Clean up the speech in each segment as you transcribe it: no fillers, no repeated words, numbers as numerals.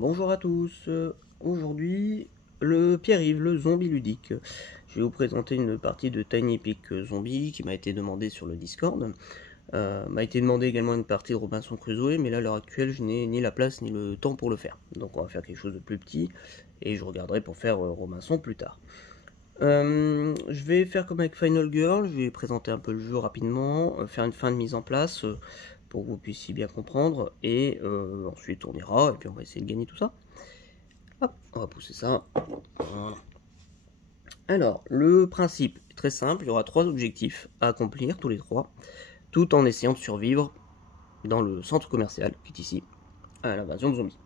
Bonjour à tous, aujourd'hui le Pierre-Yves, le zombie ludique. Je vais vous présenter une partie de Tiny Epic Zombie qui m'a été demandée sur le Discord. M'a été demandé également une partie de Robinson Crusoe, mais là à l'heure actuelle je n'ai ni la place ni le temps pour le faire. Donc on va faire quelque chose de plus petit et je regarderai pour faire Robinson plus tard. Je vais faire comme avec Final Girl, je vais présenter un peu le jeu rapidement, faire une fin de mise en place pour que vous puissiez bien comprendre, et ensuite on ira, et puis on va essayer de gagner tout ça. Hop, on va pousser ça. Voilà. Alors, le principe est très simple, il y aura 3 objectifs à accomplir, tous les 3, tout en essayant de survivre dans le centre commercial, qui est ici, à l'invasion de zombies.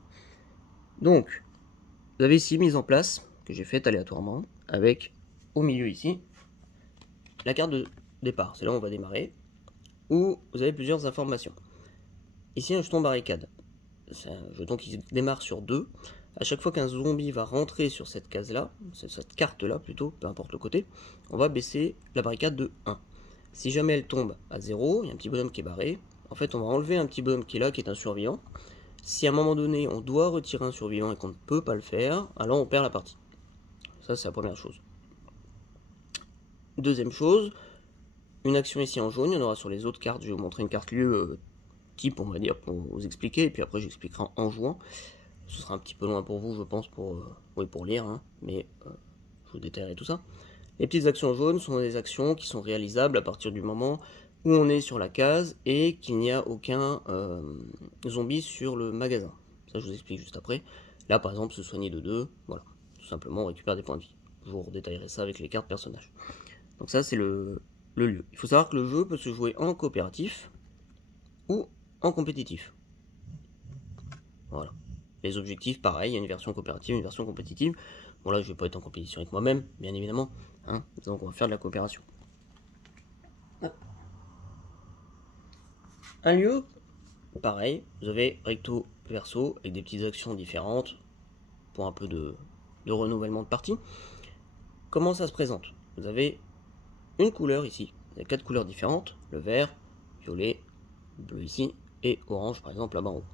Donc, vous avez ici mise en place, que j'ai faite aléatoirement, avec, au milieu ici, la carte de départ, c'est là où on va démarrer, où vous avez plusieurs informations. Ici, un jeton barricade. C'est un jeton qui démarre sur 2. À chaque fois qu'un zombie va rentrer sur cette case-là, cette carte-là plutôt, peu importe le côté, on va baisser la barricade de 1. Si jamais elle tombe à 0, il y a un petit bonhomme qui est barré. En fait, on va enlever un petit bonhomme qui est là, qui est un survivant. Si à un moment donné, on doit retirer un survivant et qu'on ne peut pas le faire, alors on perd la partie. Ça, c'est la première chose. Deuxième chose, une action ici en jaune, il y en aura sur les autres cartes. Je vais vous montrer une carte lieu type, on va dire, pour vous expliquer, et puis après j'expliquerai en jouant. Ce sera un petit peu loin pour vous, je pense, pour lire, hein, mais je vous détaillerai tout ça. Les petites actions jaunes sont des actions qui sont réalisables à partir du moment où on est sur la case et qu'il n'y a aucun zombie sur le magasin. Ça, je vous explique juste après. Là, par exemple, se soigner de 2, voilà. Tout simplement, on récupère des points de vie. Je vous redétaillerai ça avec les cartes personnages. Donc ça, c'est le lieu. Il faut savoir que le jeu peut se jouer en coopératif ou en compétitif. Voilà. Les objectifs, pareil, il y a une version coopérative, une version compétitive. Bon là, je vais pas être en compétition avec moi-même, bien évidemment. Hein, donc on va faire de la coopération. Hop. Un lieu, pareil, vous avez recto, verso, avec des petites actions différentes pour un peu de renouvellement de partie. Comment ça se présente? Vous avez une couleur ici, vous avez 4 couleurs différentes, le vert, violet, bleu ici, et orange par exemple là-bas en haut.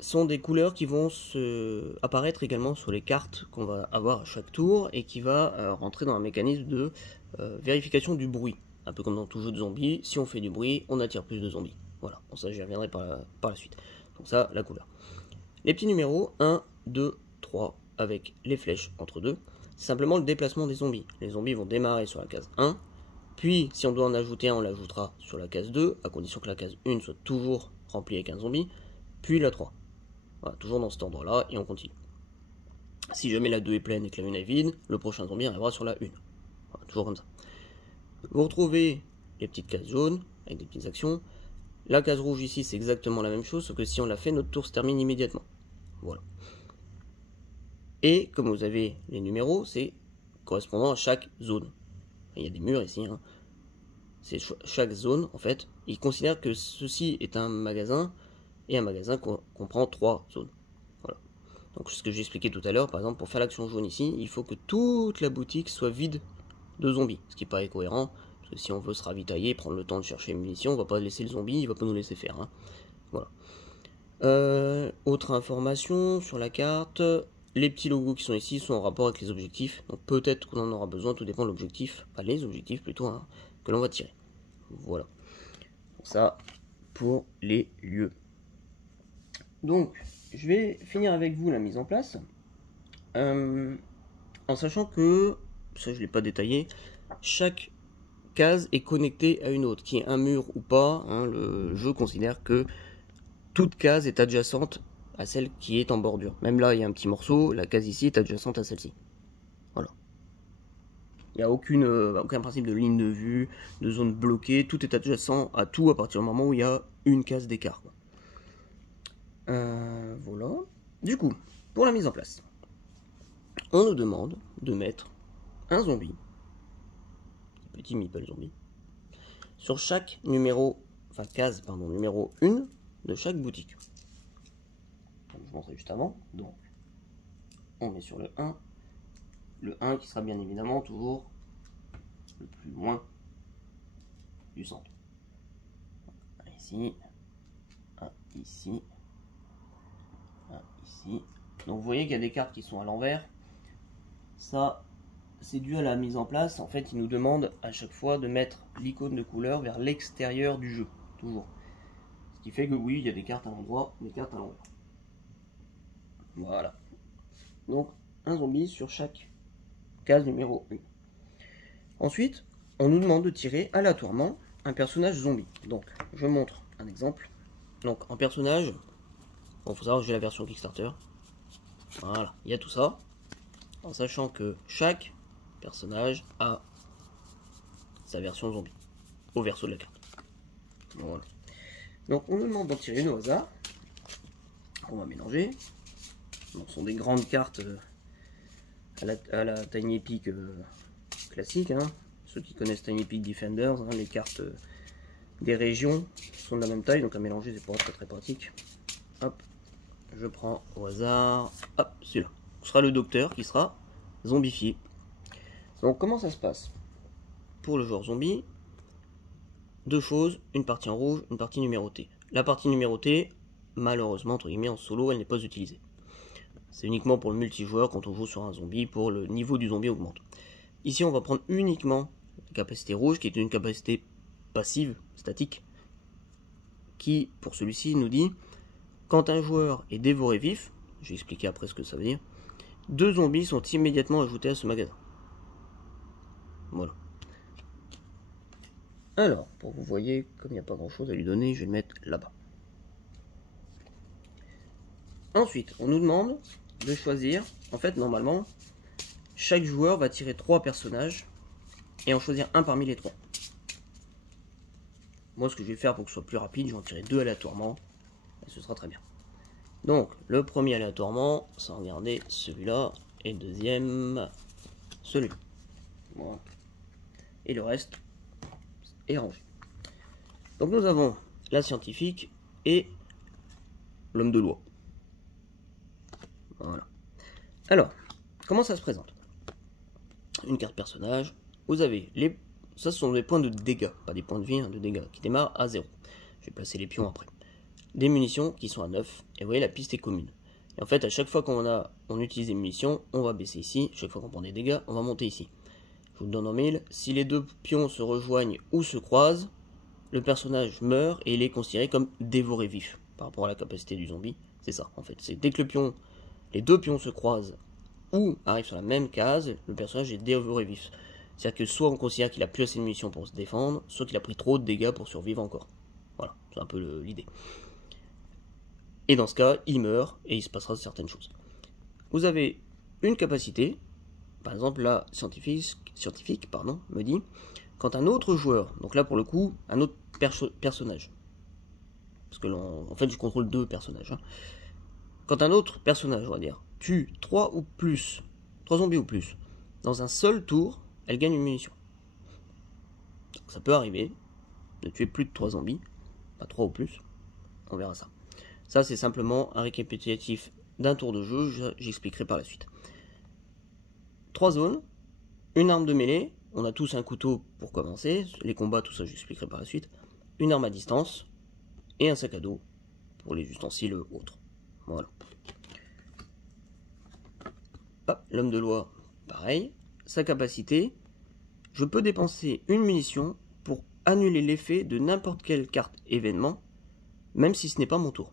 Sont des couleurs qui vont apparaître également sur les cartes qu'on va avoir à chaque tour et qui va rentrer dans un mécanisme de vérification du bruit. Un peu comme dans tout jeu de zombies, si on fait du bruit, on attire plus de zombies. Voilà, bon ça j'y reviendrai par la suite. Donc ça, la couleur. Les petits numéros 1, 2, 3 avec les flèches entre deux, c'est simplement le déplacement des zombies. Les zombies vont démarrer sur la case 1, puis si on doit en ajouter un, on l'ajoutera sur la case 2, à condition que la case 1 soit toujours remplie avec un zombie, puis la 3. Voilà, toujours dans cet ordre-là, et on continue. Si jamais la 2 est pleine et que la 1 est vide, le prochain zombie arrivera sur la 1. Voilà, toujours comme ça. Vous retrouvez les petites cases jaunes, avec des petites actions. La case rouge ici, c'est exactement la même chose, sauf que si on l'a fait, notre tour se termine immédiatement. Voilà. Et comme vous avez les numéros, c'est correspondant à chaque zone. Il y a des murs ici. Hein. C'est chaque zone, en fait. Il considère que ceci est un magasin, et un magasin comprend 3 zones. Voilà. Donc ce que j'ai expliqué tout à l'heure, par exemple, pour faire l'action jaune ici, il faut que toute la boutique soit vide de zombies. Ce qui n'est pas cohérent, parce que si on veut se ravitailler, prendre le temps de chercher les munitions, on va pas laisser le zombie, il va pas nous laisser faire. Hein. Voilà. Autre information sur la carte, les petits logos qui sont ici sont en rapport avec les objectifs, donc peut-être qu'on en aura besoin, tout dépend de l'objectif, enfin les objectifs plutôt, hein, que l'on va tirer. Voilà. Ça pour les lieux. Donc, je vais finir avec vous la mise en place, en sachant que, ça je ne l'ai pas détaillé, chaque case est connectée à une autre, qui est un mur ou pas, hein, le jeu considère que toute case est adjacente à celle qui est en bordure. Même là, il y a un petit morceau, la case ici est adjacente à celle-ci. Voilà. Il n'y a aucun principe de ligne de vue, de zone bloquée, tout est adjacent à tout à partir du moment où il y a une case d'écart. Voilà. Du coup, pour la mise en place, on nous demande de mettre un zombie, petit meeple zombie, sur chaque numéro, case, numéro 1 de chaque boutique. Comme je montrais juste avant, donc on est sur le 1 qui sera bien évidemment toujours le plus loin du centre. Un ici, un ici, Voilà, ici. Donc vous voyez qu'il y a des cartes qui sont à l'envers. Ça, c'est dû à la mise en place. En fait, il nous demande à chaque fois de mettre l'icône de couleur vers l'extérieur du jeu. Toujours. Ce qui fait que oui, il y a des cartes à l'endroit, des cartes à l'envers. Voilà. Donc, un zombie sur chaque case numéro 1. Ensuite, on nous demande de tirer aléatoirement un personnage zombie. Donc, je montre un exemple. Donc, en personnage, bon, faut savoir que j'ai la version Kickstarter. Voilà, il y a tout ça. En sachant que chaque personnage a sa version zombie au verso de la carte. Voilà. Donc, on nous demande d'en tirer une au hasard. On va mélanger. Donc, ce sont des grandes cartes à la Tiny Epic classique. Hein. Ceux qui connaissent Tiny Epic Defenders, hein, les cartes des régions sont de la même taille, donc à mélanger c'est pas très pratique. Hop, je prends au hasard, hop, celui-là. Ce sera le docteur qui sera zombifié. Donc comment ça se passe? Pour le joueur zombie, deux choses, une partie en rouge, une partie numérotée. La partie numérotée, malheureusement, entre guillemets, en solo, elle n'est pas utilisée. C'est uniquement pour le multijoueur quand on joue sur un zombie, pour le niveau du zombie augmente. Ici, on va prendre uniquement la capacité rouge, qui est une capacité passive, statique, qui, pour celui-ci, nous dit quand un joueur est dévoré vif, je vais expliquer après ce que ça veut dire, 2 zombies sont immédiatement ajoutés à ce magasin. Voilà. Alors, pour que vous voyez, comme il n'y a pas grand-chose à lui donner, je vais le mettre là-bas. Ensuite, on nous demande de choisir, en fait, normalement, chaque joueur va tirer 3 personnages et en choisir un parmi les 3. Moi, ce que je vais faire pour que ce soit plus rapide, je vais en tirer 2 aléatoirement et ce sera très bien. Donc, le premier aléatoirement, sans regarder celui-là, et le deuxième, celui-là. Voilà. Et le reste est rangé. Donc, nous avons la scientifique et l'homme de loi. Voilà. Alors, comment ça se présente? Une carte personnage. Vous avez les... Ça, ce sont des points de dégâts, pas des points de vie, hein, de dégâts, qui démarrent à 0. Je vais placer les pions après. Des munitions qui sont à 9. Et vous voyez, la piste est commune. Et en fait, à chaque fois qu'on utilise des munitions, on va baisser ici. Chaque fois qu'on prend des dégâts, on va monter ici. Je vous le donne en mille. Si les deux pions se rejoignent ou se croisent, le personnage meurt et il est considéré comme dévoré vif. Par rapport à la capacité du zombie, c'est ça en fait. C'est dès que les deux pions se croisent ou arrivent sur la même case, le personnage est dévoré vif. C'est-à-dire que soit on considère qu'il a plus assez de munitions pour se défendre, soit qu'il a pris trop de dégâts pour survivre encore. Voilà, c'est un peu l'idée. Et dans ce cas, il meurt et il se passera certaines choses. Vous avez une capacité, par exemple la scientifique me dit, quand un autre joueur, donc là pour le coup, un autre personnage, parce que en fait je contrôle 2 personnages, hein. Quand un autre personnage, on va dire, tue 3 zombies ou plus, dans un seul tour, elle gagne une munition. Donc ça peut arriver de tuer plus de 3 zombies, pas 3 ou plus, on verra ça. Ça c'est simplement un récapitulatif d'un tour de jeu, j'expliquerai par la suite. 3 zones, une arme de mêlée, on a tous un couteau pour commencer, les combats, tout ça j'expliquerai par la suite, une arme à distance, et un sac à dos pour les ustensiles autres. Voilà. L'homme de loi, pareil. Sa capacité, je peux dépenser une munition pour annuler l'effet de n'importe quelle carte événement, même si ce n'est pas mon tour.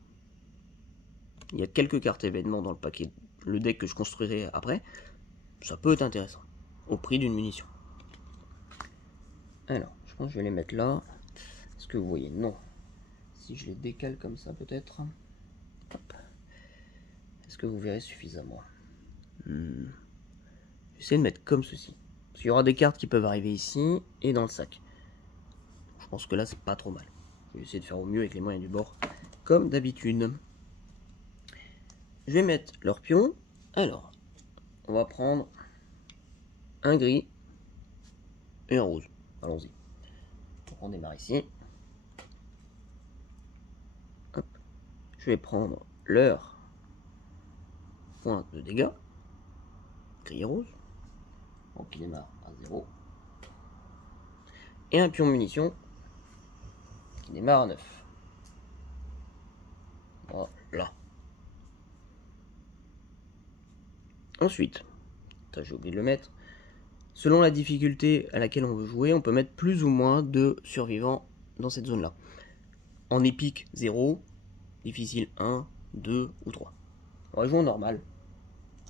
Il y a quelques cartes événements dans le paquet, le deck que je construirai après. Ça peut être intéressant, au prix d'une munition. Alors, je pense que je vais les mettre là. Est-ce que vous voyez? Non. Si je les décale comme ça, peut-être. Est-ce que vous verrez suffisamment? J'essaie de mettre comme ceci. Parce qu'il y aura des cartes qui peuvent arriver ici et dans le sac. Je pense que là, c'est pas trop mal. Je vais essayer de faire au mieux avec les moyens du bord, comme d'habitude. Je vais mettre leurs pions. Alors, on va prendre un gris et un rose. Allons-y. On démarre ici. Hop. Je vais prendre leur point de dégâts. Gris et rose. Donc il démarre à 0. Et un pion munition qui démarre à 9. Voilà. Ensuite, j'ai oublié de le mettre, selon la difficulté à laquelle on veut jouer, on peut mettre plus ou moins de survivants dans cette zone-là. En épique 0, difficile 1, 2 ou 3. On va jouer en normal.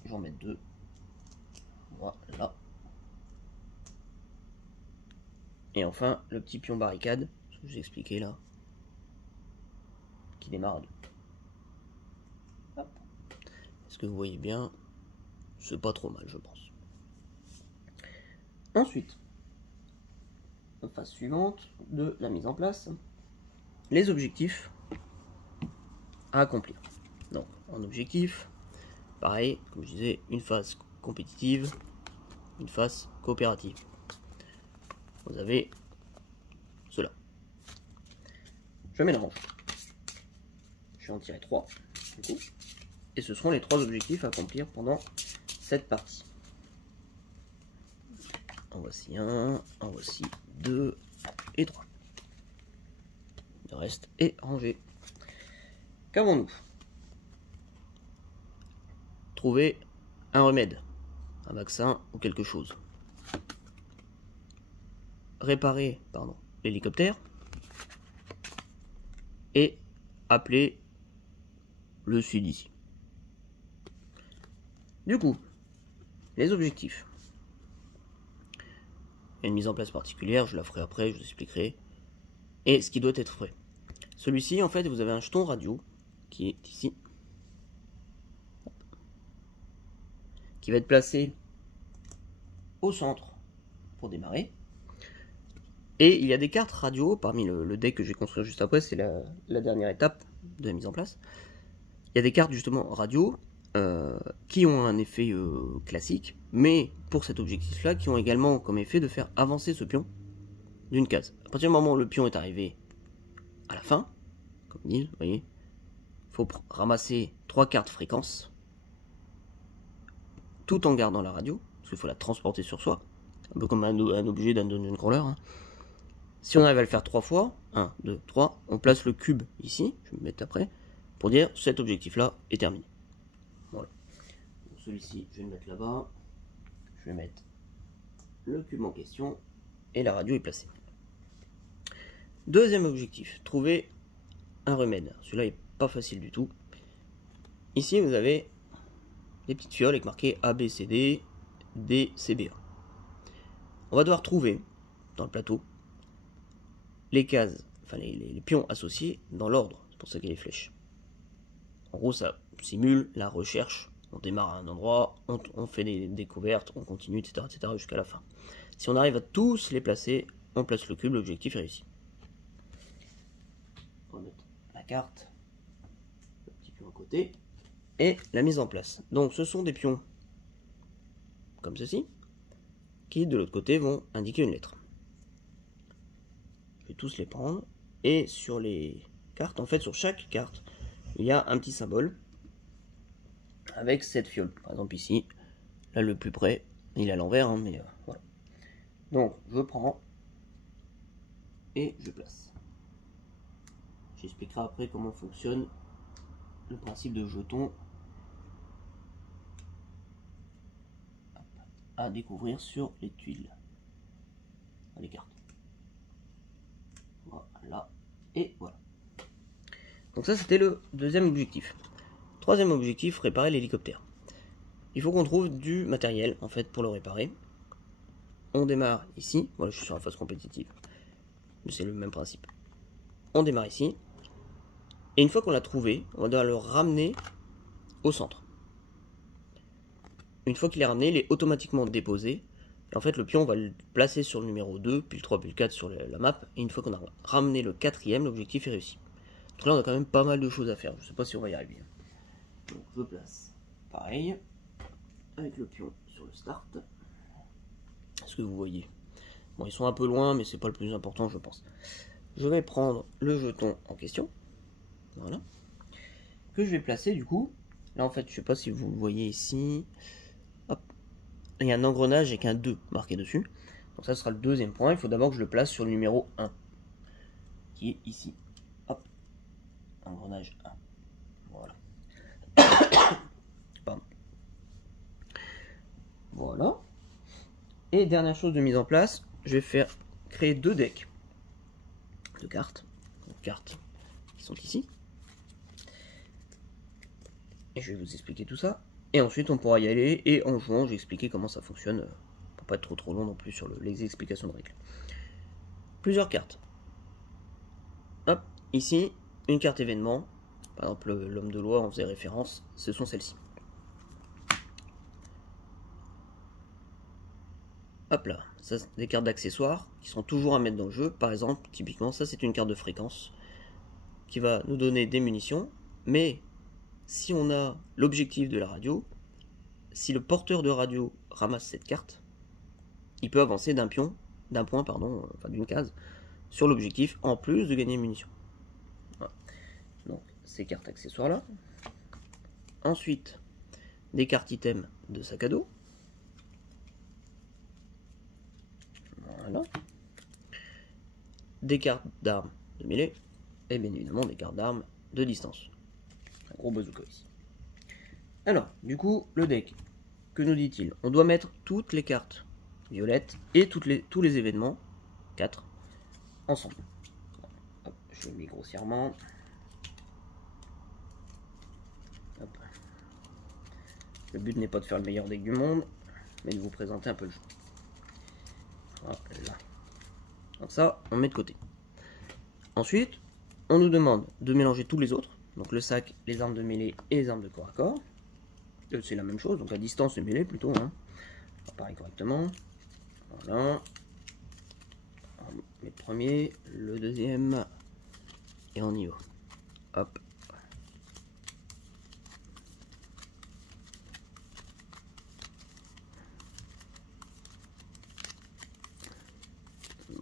Je vais en mettre 2. Voilà. Et enfin, le petit pion barricade, ce que je vous ai expliqué là, qui démarre à 2. Est-ce que vous voyez bien? C'est pas trop mal, je pense. Ensuite, phase suivante de la mise en place, les objectifs à accomplir. Donc, en objectif, pareil, comme je disais, une phase compétitive, une phase coopérative. Vous avez cela. Je mélange. Je vais en tirer 3, du coup. Et ce seront les 3 objectifs à accomplir pendant cette partie. En voici un, en voici 2 et 3. Le reste est rangé. Qu'avons-nous? Trouver un remède, un vaccin ou quelque chose. Réparer, l'hélicoptère. Et appeler le CDC. Du coup, les objectifs. Il y a une mise en place particulière, je la ferai après, je vous expliquerai. Et ce qui doit être fait. Celui-ci, en fait, vous avez un jeton radio qui est ici, qui va être placé au centre pour démarrer. Et il y a des cartes radio, parmi le deck que je vais construire juste après, c'est la dernière étape de la mise en place. Il y a des cartes justement radio qui ont un effet classique, mais pour cet objectif-là, qui ont également comme effet de faire avancer ce pion d'une case. À partir du moment où le pion est arrivé à la fin, comme ils disent, vous voyez, il faut ramasser 3 cartes fréquences, tout en gardant la radio, parce qu'il faut la transporter sur soi, un peu comme un objet d'un dungeon crawler. Hein. Si on arrive à le faire 3 fois, 1, 2, 3, on place le cube ici, je vais me mettre après, pour dire cet objectif-là est terminé. Voilà. Celui-ci, je vais le mettre là-bas. Je vais mettre le cube en question et la radio est placée. Deuxième objectif, trouver un remède. Celui-là n'est pas facile du tout. Ici, vous avez des petites fioles avec marqué A, B, C, D, D, C, B, A. On va devoir trouver dans le plateau les cases, enfin les pions associés dans l'ordre. C'est pour ça qu'il y a les flèches. En gros, ça simule la recherche. On démarre à un endroit, on fait des découvertes, on continue, etc., jusqu'à la fin. Si on arrive à tous les placer, on place le cube, l'objectif est réussi. On va mettre la carte, le petit pion à côté, et la mise en place. Donc ce sont des pions comme ceci, qui de l'autre côté vont indiquer une lettre. Je vais tous les prendre, et sur les cartes, en fait sur chaque carte, il y a un petit symbole avec cette fiole. Par exemple ici, là le plus près, il est à l'envers, hein, mais voilà. Donc je prends et je place. J'expliquerai après comment fonctionne le principe de jeton à découvrir sur les tuiles, les cartes. Voilà, et voilà. Donc ça c'était le deuxième objectif. Troisième objectif, réparer l'hélicoptère. Il faut qu'on trouve du matériel en fait pour le réparer. On démarre ici, voilà je suis sur la phase compétitive, mais c'est le même principe. On démarre ici, et une fois qu'on l'a trouvé, on va devoir le ramener au centre. Une fois qu'il est ramené, il est automatiquement déposé. Et en fait, le pion, on va le placer sur le numéro 2, puis le 3, puis le 4 sur la map. Et une fois qu'on a ramené le 4e, l'objectif est réussi. Donc là, on a quand même pas mal de choses à faire. Je ne sais pas si on va y arriver. Donc, je place pareil, avec le pion sur le start. Est-ce que vous voyez? Bon, ils sont un peu loin, mais c'est pas le plus important, je pense. Je vais prendre le jeton en question. Voilà. Que je vais placer, du coup. Là, en fait, je sais pas si vous le voyez ici. Hop. Il y a un engrenage avec un 2 marqué dessus. Donc ça sera le deuxième point. Il faut d'abord que je le place sur le numéro 1. Qui est ici. Hop. Engrenage 1. Voilà. Pardon. Et dernière chose de mise en place, je vais créer 2 decks de cartes. Donc, cartes qui sont ici. Et je vais vous expliquer tout ça. Et ensuite on pourra y aller. Et en jouant, j'ai expliqué comment ça fonctionne. Pour pas être trop long non plus sur les explications de règles. Plusieurs cartes. Hop, ici, une carte événement. Par exemple, l'homme de loi, on faisait référence. Ce sont celles-ci. Hop là, ça c'est des cartes d'accessoires qui sont toujours à mettre dans le jeu. Par exemple, typiquement, ça c'est une carte de fréquence qui va nous donner des munitions. Mais si on a l'objectif de la radio, si le porteur de radio ramasse cette carte, il peut avancer d'un point, enfin d'une case, sur l'objectif en plus de gagner munitions. Voilà. Donc ces cartes accessoires là. Ensuite, des cartes items de sac à dos. Voilà. Des cartes d'armes de mêlée. Et bien évidemment des cartes d'armes de distance. Un gros bazooka ici. Alors, du coup, le deck, que nous dit-il? On doit mettre toutes les cartes violettes et tous les événements, 4, ensemble. Hop, je le mets grossièrement. Hop. Le but n'est pas de faire le meilleur deck du monde, mais de vous présenter un peu le jeu. Voilà. Donc ça, on met de côté. Ensuite, on nous demande de mélanger tous les autres. Donc le sac, les armes de mêlée et les armes de corps à corps. C'est la même chose, donc à distance et mêlée plutôt. Hein. Pareil correctement. Voilà. On met le premier, le deuxième. Et on y va. Hop.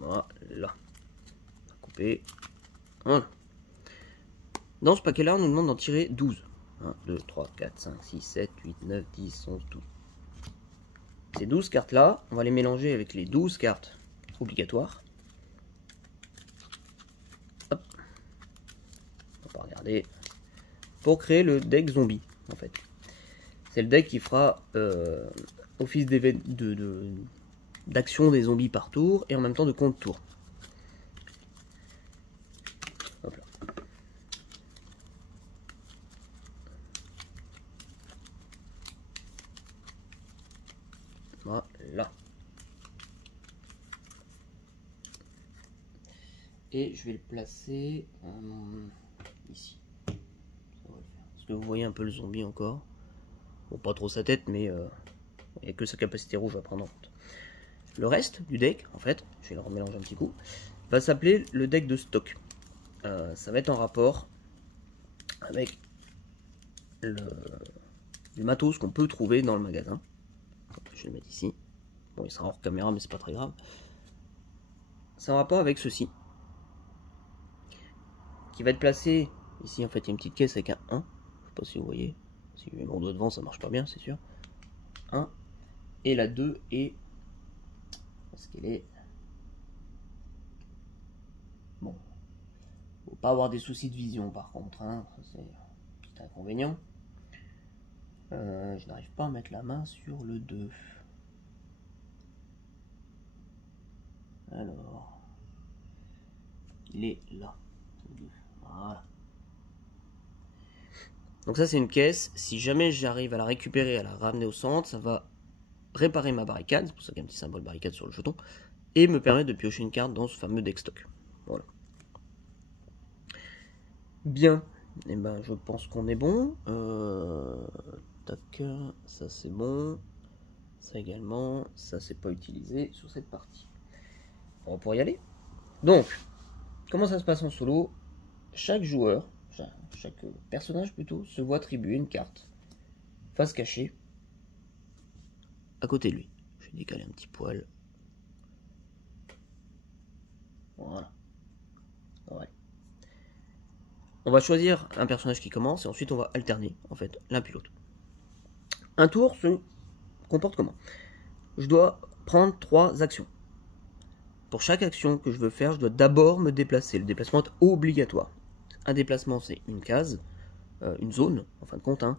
Voilà. Couper. Voilà. Dans ce paquet-là, on nous demande d'en tirer 12. 1, 2, 3, 4, 5, 6, 7, 8, 9, 10, 11, 12. Ces 12 cartes-là, on va les mélanger avec les 12 cartes obligatoires. Hop. On va regarder. Pour créer le deck zombie, en fait. C'est le deck qui fera office d'action des zombies par tour et en même temps de compte tour. Hop là. Voilà. Et je vais le placer ici. Ça va le faire. Parce que vous voyez un peu le zombie encore. Bon, pas trop sa tête, mais il n'y a que sa capacité rouge à prendre en compte. Le reste du deck, en fait, je vais le remélanger un petit coup, va s'appeler le deck de stock. Ça va être en rapport avec du matos qu'on peut trouver dans le magasin. Je vais le mettre ici. Bon, il sera hors caméra, mais c'est pas très grave. C'est en rapport avec ceci. Qui va être placé ici. En fait, il y a une petite caisse avec un 1. Je sais pas si vous voyez. Si je mets mon doigt devant, ça marche pas bien, c'est sûr. 1. Et la 2 est. Parce qu'elle est. Bon. Faut pas avoir des soucis de vision par contre. Hein. C'est un petit inconvénient. Je n'arrive pas à mettre la main sur le 2. Alors. Il est là. Voilà. Donc ça c'est une caisse. Si jamais j'arrive à la récupérer, à la ramener au centre, ça va réparer ma barricade. C'est pour ça qu'il y a un petit symbole barricade sur le jeton. Et me permettre de piocher une carte dans ce fameux deck stock. Voilà. Bien. Et ben je pense qu'on est bon. Tac. Ça c'est bon. Ça également. Ça c'est pas utilisé sur cette partie. On va pouvoir y aller. Donc, comment ça se passe en solo? Chaque joueur, chaque personnage plutôt, se voit attribuer une carte face cachée à côté de lui. Je vais décaler un petit poil. Voilà. Ouais. On va choisir un personnage qui commence et ensuite on va alterner en fait l'un puis l'autre. Un tour se comporte comment? Je dois prendre 3 actions. Pour chaque action que je veux faire, je dois d'abord me déplacer. Le déplacement est obligatoire. Un déplacement, c'est une case, une zone, en fin de compte. Hein.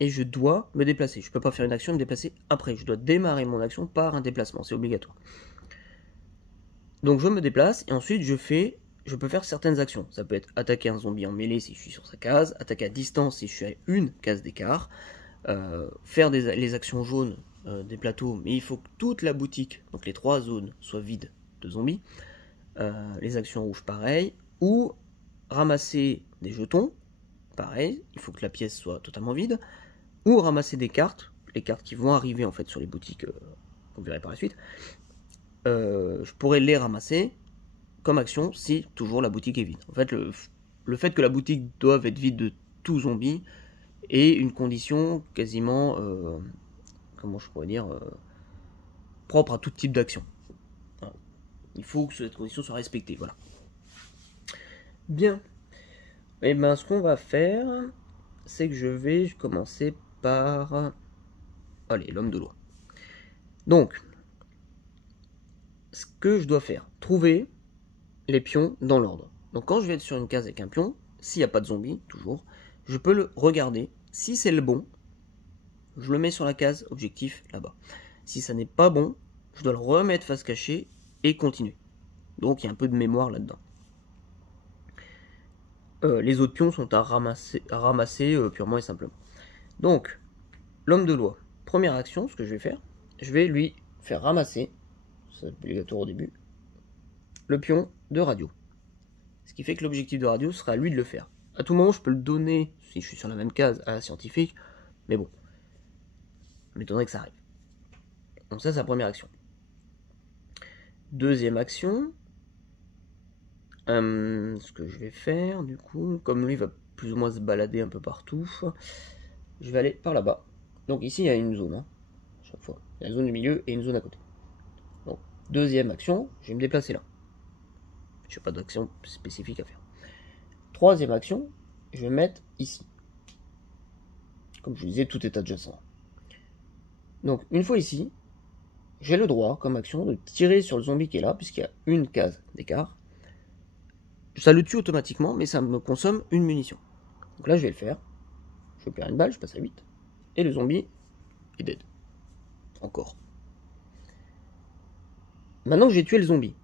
et je dois me déplacer. Je peux pas faire une action et me déplacer après. Je dois démarrer mon action par un déplacement, c'est obligatoire. Donc je me déplace et ensuite je peux faire certaines actions. Ça peut être attaquer un zombie en mêlée si je suis sur sa case, attaquer à distance si je suis à une case d'écart, faire les actions jaunes des plateaux, mais il faut que toute la boutique, donc les 3 zones, soient vides de zombies. Les actions rouges, pareil. Ou ramasser des jetons, pareil, il faut que la pièce soit totalement vide. Ou ramasser des cartes, les cartes qui vont arriver en fait sur les boutiques, vous verrez par la suite. Je pourrais les ramasser comme action si toujours la boutique est vide. En fait, le fait que la boutique doive être vide de tout zombie est une condition quasiment, comment je pourrais dire, propre à tout type d'action. Voilà. Il faut que cette condition soit respectée, voilà. Bien. Et ben, ce qu'on va faire, c'est que je vais commencer par, allez, l'homme de loi. Donc, ce que je dois faire, trouver les pions dans l'ordre. Donc quand je vais être sur une case avec un pion, s'il n'y a pas de zombie, toujours, je peux le regarder. Si c'est le bon, je le mets sur la case objectif là-bas. Si ça n'est pas bon, je dois le remettre face cachée et continuer. Donc il y a un peu de mémoire là-dedans. Les autres pions sont à ramasser purement et simplement. Donc, l'homme de loi, première action, ce que je vais faire, je vais lui faire ramasser, c'est obligatoire au début, le pion de radio. Ce qui fait que l'objectif de radio sera à lui de le faire. À tout moment, je peux le donner, si je suis sur la même case, à la scientifique, mais bon, je m'étonnerais que ça arrive. Donc ça, c'est la première action. Deuxième action, ce que je vais faire, du coup, comme lui va plus ou moins se balader un peu partout, je vais aller par là-bas. Donc ici, il y a une zone, chaque fois. Il y a une zone du milieu et une zone à côté. Donc, deuxième action, je vais me déplacer là. Je n'ai pas d'action spécifique à faire. Troisième action, je vais me mettre ici. Comme je vous disais, tout est adjacent. Donc, une fois ici, j'ai le droit, comme action, de tirer sur le zombie qui est là, puisqu'il y a une case d'écart. Ça le tue automatiquement, mais ça me consomme une munition. Donc là, je vais le faire. Je perds une balle, je passe à 8. Et le zombie est dead. Encore. Maintenant que j'ai tué le zombie,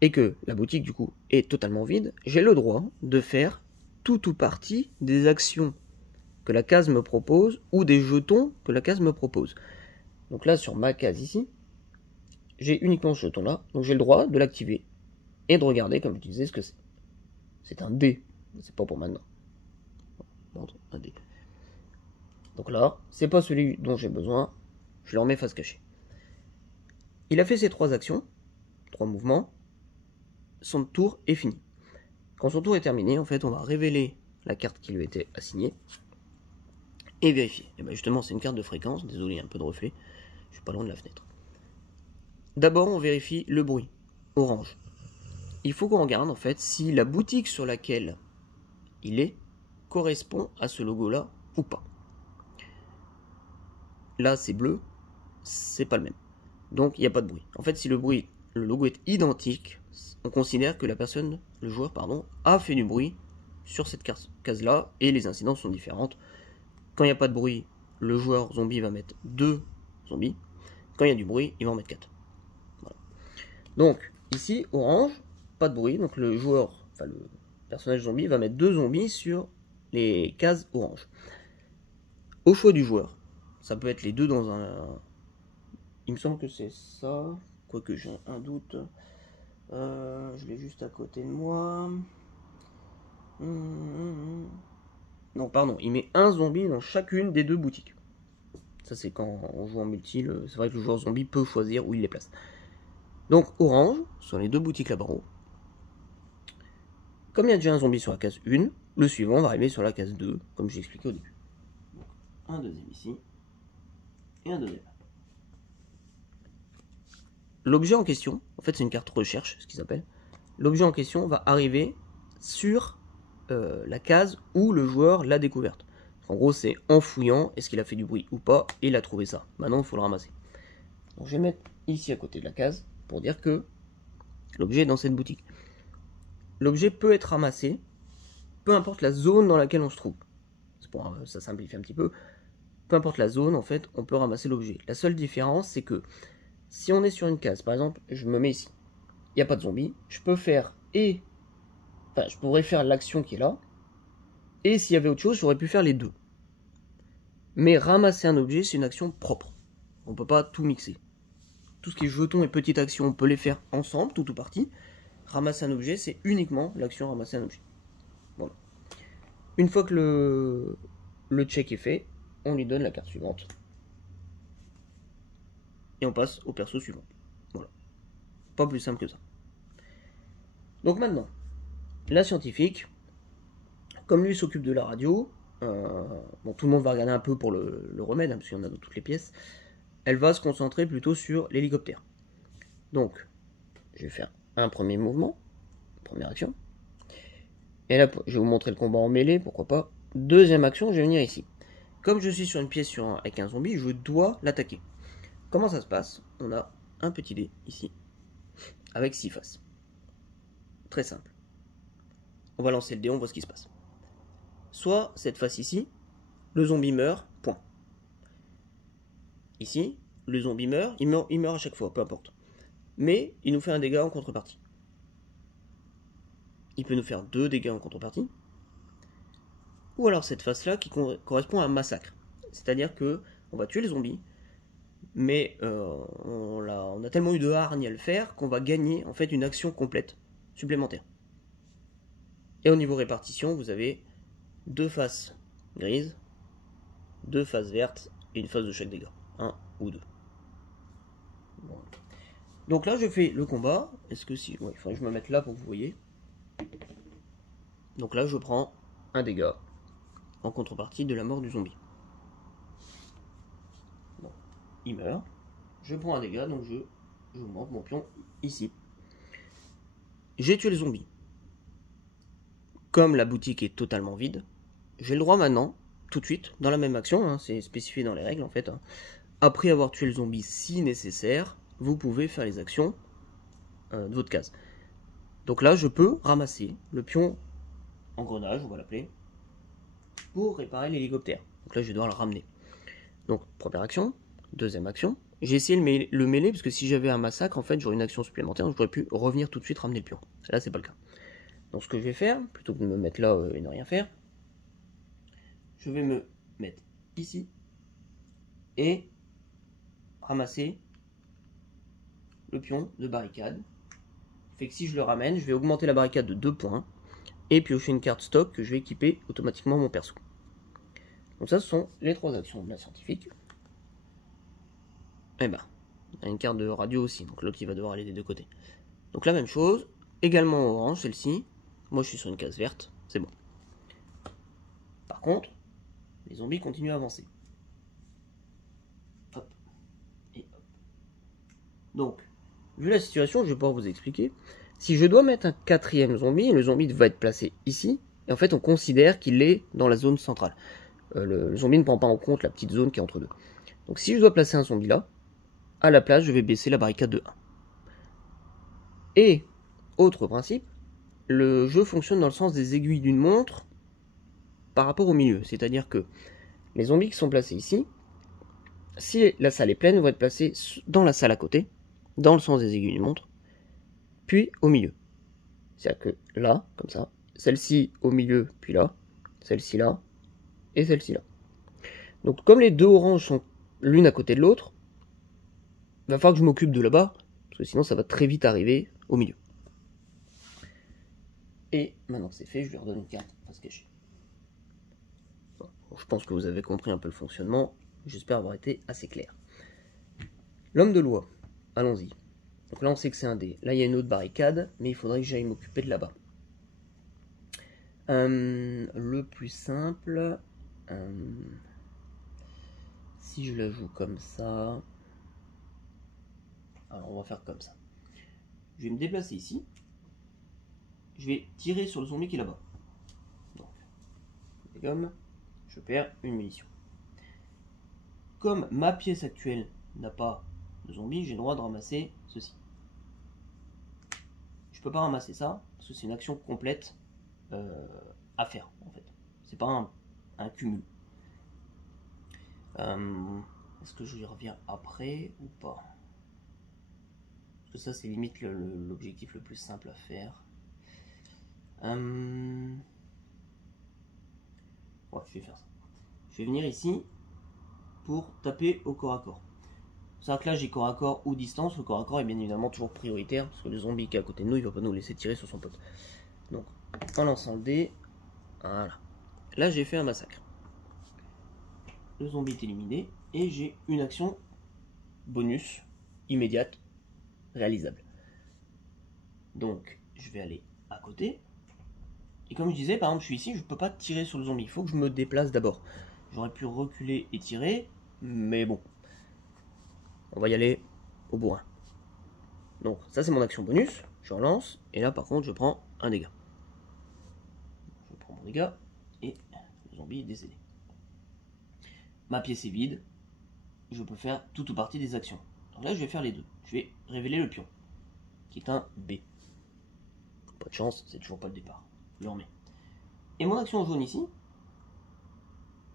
et que la boutique du coup est totalement vide, j'ai le droit de faire tout ou partie des actions que la case me propose ou des jetons que la case me propose. Donc là sur ma case ici, j'ai uniquement ce jeton là, donc j'ai le droit de l'activer et de regarder comme je disais ce que c'est. C'est un dé, c'est pas pour maintenant. Un dé. Donc là, c'est pas celui dont j'ai besoin, je le remets face cachée. Il a fait ses 3 actions, 3 mouvements. Son tour est fini. Quand son tour est terminé, en fait, on va révéler la carte qui lui était assignée et vérifier. Et bien justement, c'est une carte de fréquence. Désolé, il y a un peu de reflet. Je suis pas loin de la fenêtre. D'abord, on vérifie le bruit. Orange. Il faut qu'on regarde, en fait, si la boutique sur laquelle il est correspond à ce logo-là ou pas. Là, c'est bleu. C'est pas le même. Donc, il n'y a pas de bruit. En fait, si le logo est identique, on considère que le joueur, a fait du bruit sur cette case-là, et les incidences sont différentes. Quand il n'y a pas de bruit, le joueur zombie va mettre 2 zombies. Quand il y a du bruit, il va en mettre 4. Voilà. Donc, ici, orange, pas de bruit, donc le personnage zombie va mettre 2 zombies sur les cases orange. Au choix du joueur, ça peut être les deux dans un... Il me semble que c'est ça, quoique j'ai un doute. Je l'ai juste à côté de moi. Non, pardon, il met un zombie dans chacune des 2 boutiques. Ça, c'est quand on joue en multi. C'est vrai que le joueur zombie peut choisir où il les place. Donc, orange, sur les 2 boutiques là-bas en haut. Comme il y a déjà un zombie sur la case 1, le suivant va arriver sur la case 2, comme j'ai expliqué au début. Donc, un deuxième ici, et un deuxième là. L'objet en question, en fait c'est une carte recherche, ce qu'ils appellent. L'objet en question va arriver sur la case où le joueur l'a découverte. En gros, c'est en fouillant, est-ce qu'il a fait du bruit ou pas, et il a trouvé ça. Maintenant, il faut le ramasser. Donc, je vais le mettre ici à côté de la case pour dire que l'objet est dans cette boutique. L'objet peut être ramassé, peu importe la zone dans laquelle on se trouve. Ça simplifie un petit peu. Peu importe la zone, en fait, on peut ramasser l'objet. La seule différence, c'est que si on est sur une case, par exemple, je me mets ici, il n'y a pas de zombie, je pourrais faire l'action qui est là, et s'il y avait autre chose, j'aurais pu faire les deux. Mais ramasser un objet, c'est une action propre. On ne peut pas tout mixer. Tout ce qui est jetons et petites actions, on peut les faire ensemble, tout ou partie. Ramasser un objet, c'est uniquement l'action ramasser un objet. Voilà. Une fois que le check est fait, on lui donne la carte suivante. Et on passe au perso suivant. Voilà. Pas plus simple que ça. Donc maintenant, la scientifique, comme lui s'occupe de la radio, tout le monde va regarder un peu pour le remède, parce qu'il y en a dans toutes les pièces, elle va se concentrer plutôt sur l'hélicoptère. Donc, je vais faire un premier mouvement, première action. Et là, je vais vous montrer le combat en mêlée, pourquoi pas. Deuxième action, je vais venir ici. Comme je suis sur une pièce avec un zombie, je dois l'attaquer. Comment ça se passe? On a un petit dé ici, avec 6 faces. Très simple. On va lancer le dé, on voit ce qui se passe. Soit cette face ici, le zombie meurt, point. Ici, le zombie meurt, il meurt à chaque fois, peu importe. Mais il nous fait un dégât en contrepartie. Il peut nous faire 2 dégâts en contrepartie. Ou alors cette face-là qui correspond à un massacre. C'est-à-dire que on va tuer les zombies, mais on a tellement eu de hargne à le faire qu'on va gagner en fait une action complète, supplémentaire. Et au niveau répartition, vous avez 2 faces grises, 2 faces vertes et une face de chaque dégât. 1 ou 2. Bon. Donc là, je fais le combat. Est-ce que si... Ouais, il faudrait que je me mette là pour que vous voyez. Donc là, je prends un dégât en contrepartie de la mort du zombie. Bon, il meurt. Je prends un dégât, donc j'augmente mon pion ici. J'ai tué le zombie. Comme la boutique est totalement vide, j'ai le droit maintenant, tout de suite, dans la même action, hein, c'est spécifié dans les règles en fait, hein, après avoir tué le zombie si nécessaire, vous pouvez faire les actions de votre case. Donc là, je peux ramasser le pion engrenage, on va l'appeler, pour réparer l'hélicoptère. Donc là, je vais devoir le ramener. Donc, première action, deuxième action. J'ai essayé le mêler, parce que si j'avais un massacre, en fait, j'aurais une action supplémentaire, donc j'aurais pu revenir tout de suite ramener le pion. Là, c'est pas le cas. Donc ce que je vais faire, plutôt que de me mettre là et ne rien faire, je vais me mettre ici et ramasser le pion de barricade. Fait que si je le ramène, je vais augmenter la barricade de 2 points et piocher une carte stock que je vais équiper automatiquement mon perso. Donc ça, ce sont les 3 actions de la scientifique. Et ben, on a une carte de radio aussi, donc l'autre il va devoir aller des deux côtés. Donc la même chose, également orange celle-ci. Moi je suis sur une case verte, c'est bon. Par contre, les zombies continuent à avancer. Hop. Et hop. Donc, vu la situation, je vais pouvoir vous expliquer. Si je dois mettre un 4e zombie, le zombie va être placé ici. Et en fait, on considère qu'il est dans la zone centrale. Le zombie ne prend pas en compte la petite zone qui est entre deux. Donc si je dois placer un zombie là, à la place, je vais baisser la barricade de 1. Et, autre principe, le jeu fonctionne dans le sens des aiguilles d'une montre par rapport au milieu. C'est-à-dire que les zombies qui sont placés ici, si la salle est pleine, vont être placés dans la salle à côté, dans le sens des aiguilles d'une montre, puis au milieu. C'est-à-dire que là, comme ça, celle-ci au milieu, puis là, celle-ci là, et celle-ci là. Donc comme les deux oranges sont l'une à côté de l'autre, il va falloir que je m'occupe de là-bas, parce que sinon ça va très vite arriver au milieu. Et maintenant c'est fait, je lui redonne une carte à se cacher. Bon, je pense que vous avez compris un peu le fonctionnement, j'espère avoir été assez clair. L'homme de loi, allons-y. Donc là on sait que c'est un dé, là il y a une autre barricade, mais il faudrait que j'aille m'occuper de là-bas. Le plus simple, si je la joue comme ça, alors on va faire comme ça. Je vais me déplacer ici. Je vais tirer sur le zombie qui est là-bas. Donc, je dégomme, je perds une munition. Comme ma pièce actuelle n'a pas de zombie, j'ai le droit de ramasser ceci. Je peux pas ramasser ça, parce que c'est une action complète à faire, en fait. C'est pas un cumul. Est-ce que je y reviens après ou pas? Parce que ça c'est limite l'objectif le plus simple à faire. Ouais, je vais faire ça. Je vais venir ici pour taper au corps à corps. C'est-à-dire que là j'ai corps à corps ou distance. Le corps à corps est bien évidemment toujours prioritaire parce que le zombie qui est à côté de nous, il va pas nous laisser tirer sur son pote. Donc en lançant le dé, voilà. Là j'ai fait un massacre. Le zombie est éliminé et j'ai une action bonus immédiate réalisable. Donc je vais aller à côté. Et comme je disais, par exemple je suis ici, je ne peux pas tirer sur le zombie. Il faut que je me déplace d'abord. J'aurais pu reculer et tirer, mais bon. On va y aller au bourrin. Donc ça c'est mon action bonus. Je relance. Et là par contre je prends un dégât. Je prends mon dégât. Et le zombie est décédé. Ma pièce est vide. Je peux faire tout ou partie des actions. Donc là je vais faire les deux. Je vais révéler le pion. Qui est un B. Pas de chance, c'est toujours pas le départ. Je le remets. Et mon action jaune ici,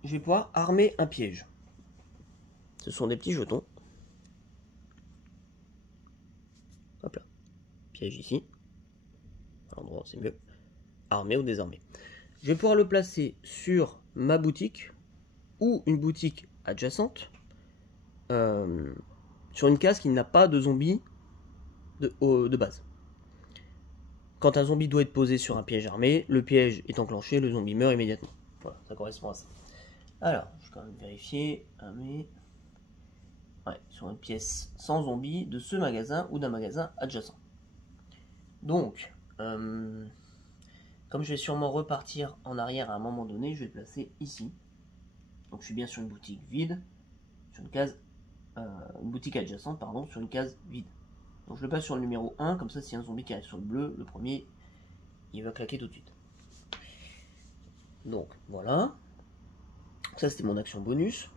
je vais pouvoir armer un piège. Ce sont des petits jetons. Hop là. Piège ici. À l'endroit c'est mieux. Armé ou désarmé. Je vais pouvoir le placer sur ma boutique ou une boutique adjacente sur une case qui n'a pas de zombie de base. Quand un zombie doit être posé sur un piège armé, le piège est enclenché, le zombie meurt immédiatement. Voilà, ça correspond à ça. Alors, je vais quand même vérifier. Armé. Ouais, sur une pièce sans zombie de ce magasin ou d'un magasin adjacent. Donc, comme je vais sûrement repartir en arrière à un moment donné, je vais le placer ici. Donc je suis bien sur une boutique vide, sur une case, une boutique adjacente, pardon, sur une case vide. Donc je le place sur le numéro 1, comme ça si un zombie qui arrive sur le bleu, le premier, il va claquer tout de suite. Donc voilà. Ça c'était mon action bonus.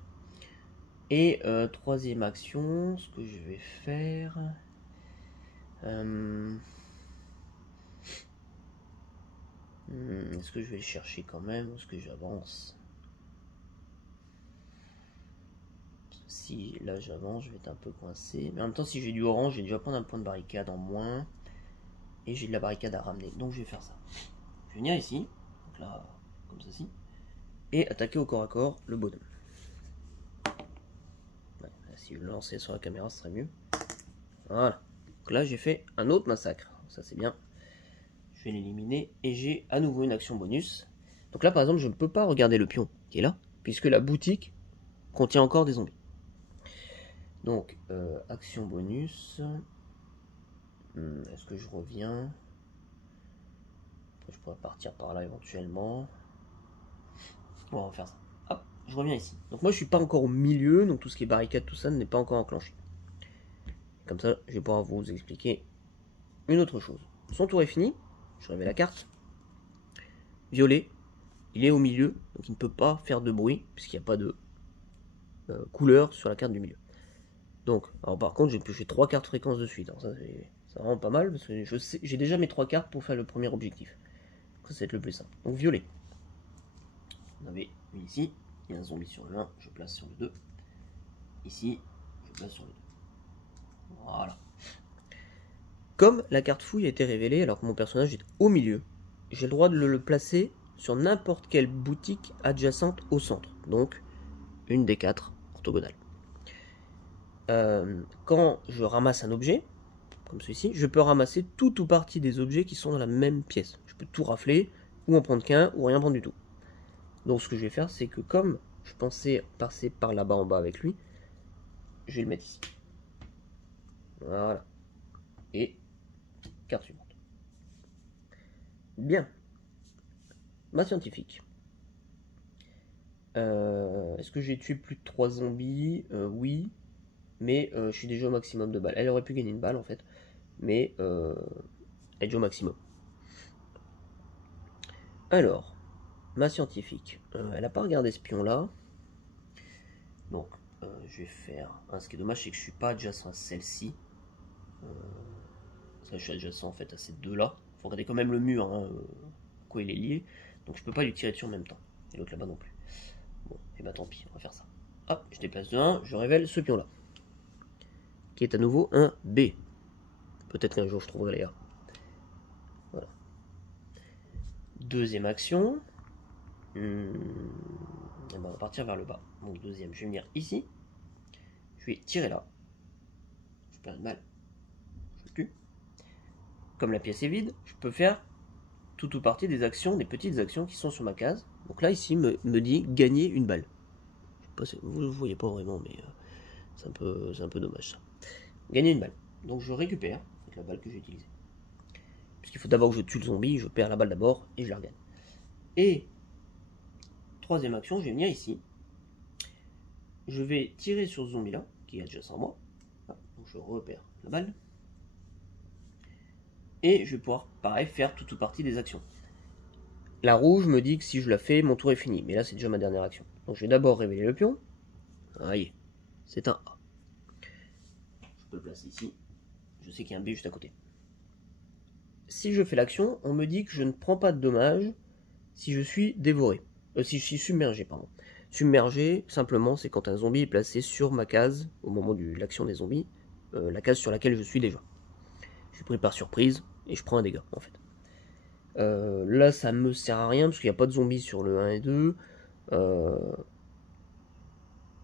Et troisième action, ce que je vais faire... est-ce que je vais le chercher quand même ou est-ce que j'avance? Si là j'avance, je vais être un peu coincé. Mais en même temps, si j'ai du orange, j'ai déjà prendre un point de barricade en moins. Et j'ai de la barricade à ramener. Donc je vais faire ça. Je vais venir ici. Donc là, comme ceci. Et attaquer au corps à corps le bonhomme. Ouais, si je le lançais sur la caméra, ce serait mieux. Voilà. Donc là, j'ai fait un autre massacre. Ça, c'est bien. Je vais l'éliminer. Et j'ai à nouveau une action bonus. Donc là, par exemple, je ne peux pas regarder le pion qui est là. Puisque la boutique contient encore des zombies. Donc, action bonus. Est-ce que je reviens? Je pourrais partir par là éventuellement. Bon, on va faire ça. Hop, je reviens ici. Donc moi, je suis pas encore au milieu, donc tout ce qui est barricade, tout ça n'est pas encore enclenché. Comme ça, je vais pouvoir vous expliquer une autre chose. Son tour est fini. Je révèle la carte. Violet, il est au milieu, donc il ne peut pas faire de bruit, puisqu'il n'y a pas de couleur sur la carte du milieu. Donc, alors par contre, j'ai pioché 3 cartes fréquences de suite. Alors ça, c'est vraiment pas mal, parce que j'ai déjà mes 3 cartes pour faire le premier objectif. Ça, c'est le plus simple. Donc, violet. On avait mis ici, il y a un zombie sur le 1, je place sur le 2. Ici, je place sur le 2. Voilà. Comme la carte fouille a été révélée alors que mon personnage est au milieu, j'ai le droit de le placer sur n'importe quelle boutique adjacente au centre. Donc, une des 4 orthogonales. Quand je ramasse un objet, comme celui-ci, je peux ramasser tout ou partie des objets qui sont dans la même pièce. Je peux tout rafler, ou en prendre qu'un, ou rien prendre du tout. Donc ce que je vais faire, c'est que comme je pensais passer par là-bas en bas avec lui, je vais le mettre ici. Voilà. Et carte suivante. Bien. Ma scientifique. Est-ce que j'ai tué plus de 3 zombies? Oui. Mais je suis déjà au maximum de balles. Elle aurait pu gagner une balle en fait. Mais elle est déjà au maximum. Alors, ma scientifique. Elle n'a pas regardé ce pion là. Donc, je vais faire. Ce qui est dommage, c'est que je suis pas adjacent à celle-ci. Ça, je suis adjacent en fait à ces deux là. Faut regarder quand même le mur, hein, quoi il est lié. Donc je peux pas lui tirer dessus en même temps. Et l'autre là-bas non plus. Bon, et bah tant pis, on va faire ça. Hop, je déplace de 1, je révèle ce pion là. Qui est à nouveau un B. Peut-être qu'un jour je trouverai les A. Voilà. Deuxième action. Et ben on va partir vers le bas. Donc deuxième, je vais venir ici. Je vais tirer là. Je perds une balle. Je tue. Comme la pièce est vide, je peux faire tout ou partie des actions, des petites actions qui sont sur ma case. Donc là, ici, me dit gagner une balle. Je sais pas, vous ne voyez pas vraiment, mais c'est un peu dommage ça. Gagner une balle. Donc je récupère la balle que j'ai utilisée. Puisqu'il faut d'abord que je tue le zombie, je perds la balle d'abord et je la regagne. Et troisième action, je vais venir ici. Je vais tirer sur ce zombie là, qui est adjacent à moi. Donc je repère la balle. Et je vais pouvoir, pareil, faire tout ou partie des actions. La rouge me dit que si je la fais, mon tour est fini. Mais là, c'est déjà ma dernière action. Donc je vais d'abord révéler le pion. Aïe, c'est un A. Je peux le placer ici. Je sais qu'il y a un B juste à côté. Si je fais l'action, on me dit que je ne prends pas de dommages si je suis dévoré. Si je suis submergé, pardon. Submergé, simplement, c'est quand un zombie est placé sur ma case, au moment de l'action des zombies, la case sur laquelle je suis déjà. Je suis pris par surprise et je prends un dégât, en fait. Là, ça me sert à rien, parce qu'il n'y a pas de zombies sur le 1 et 2.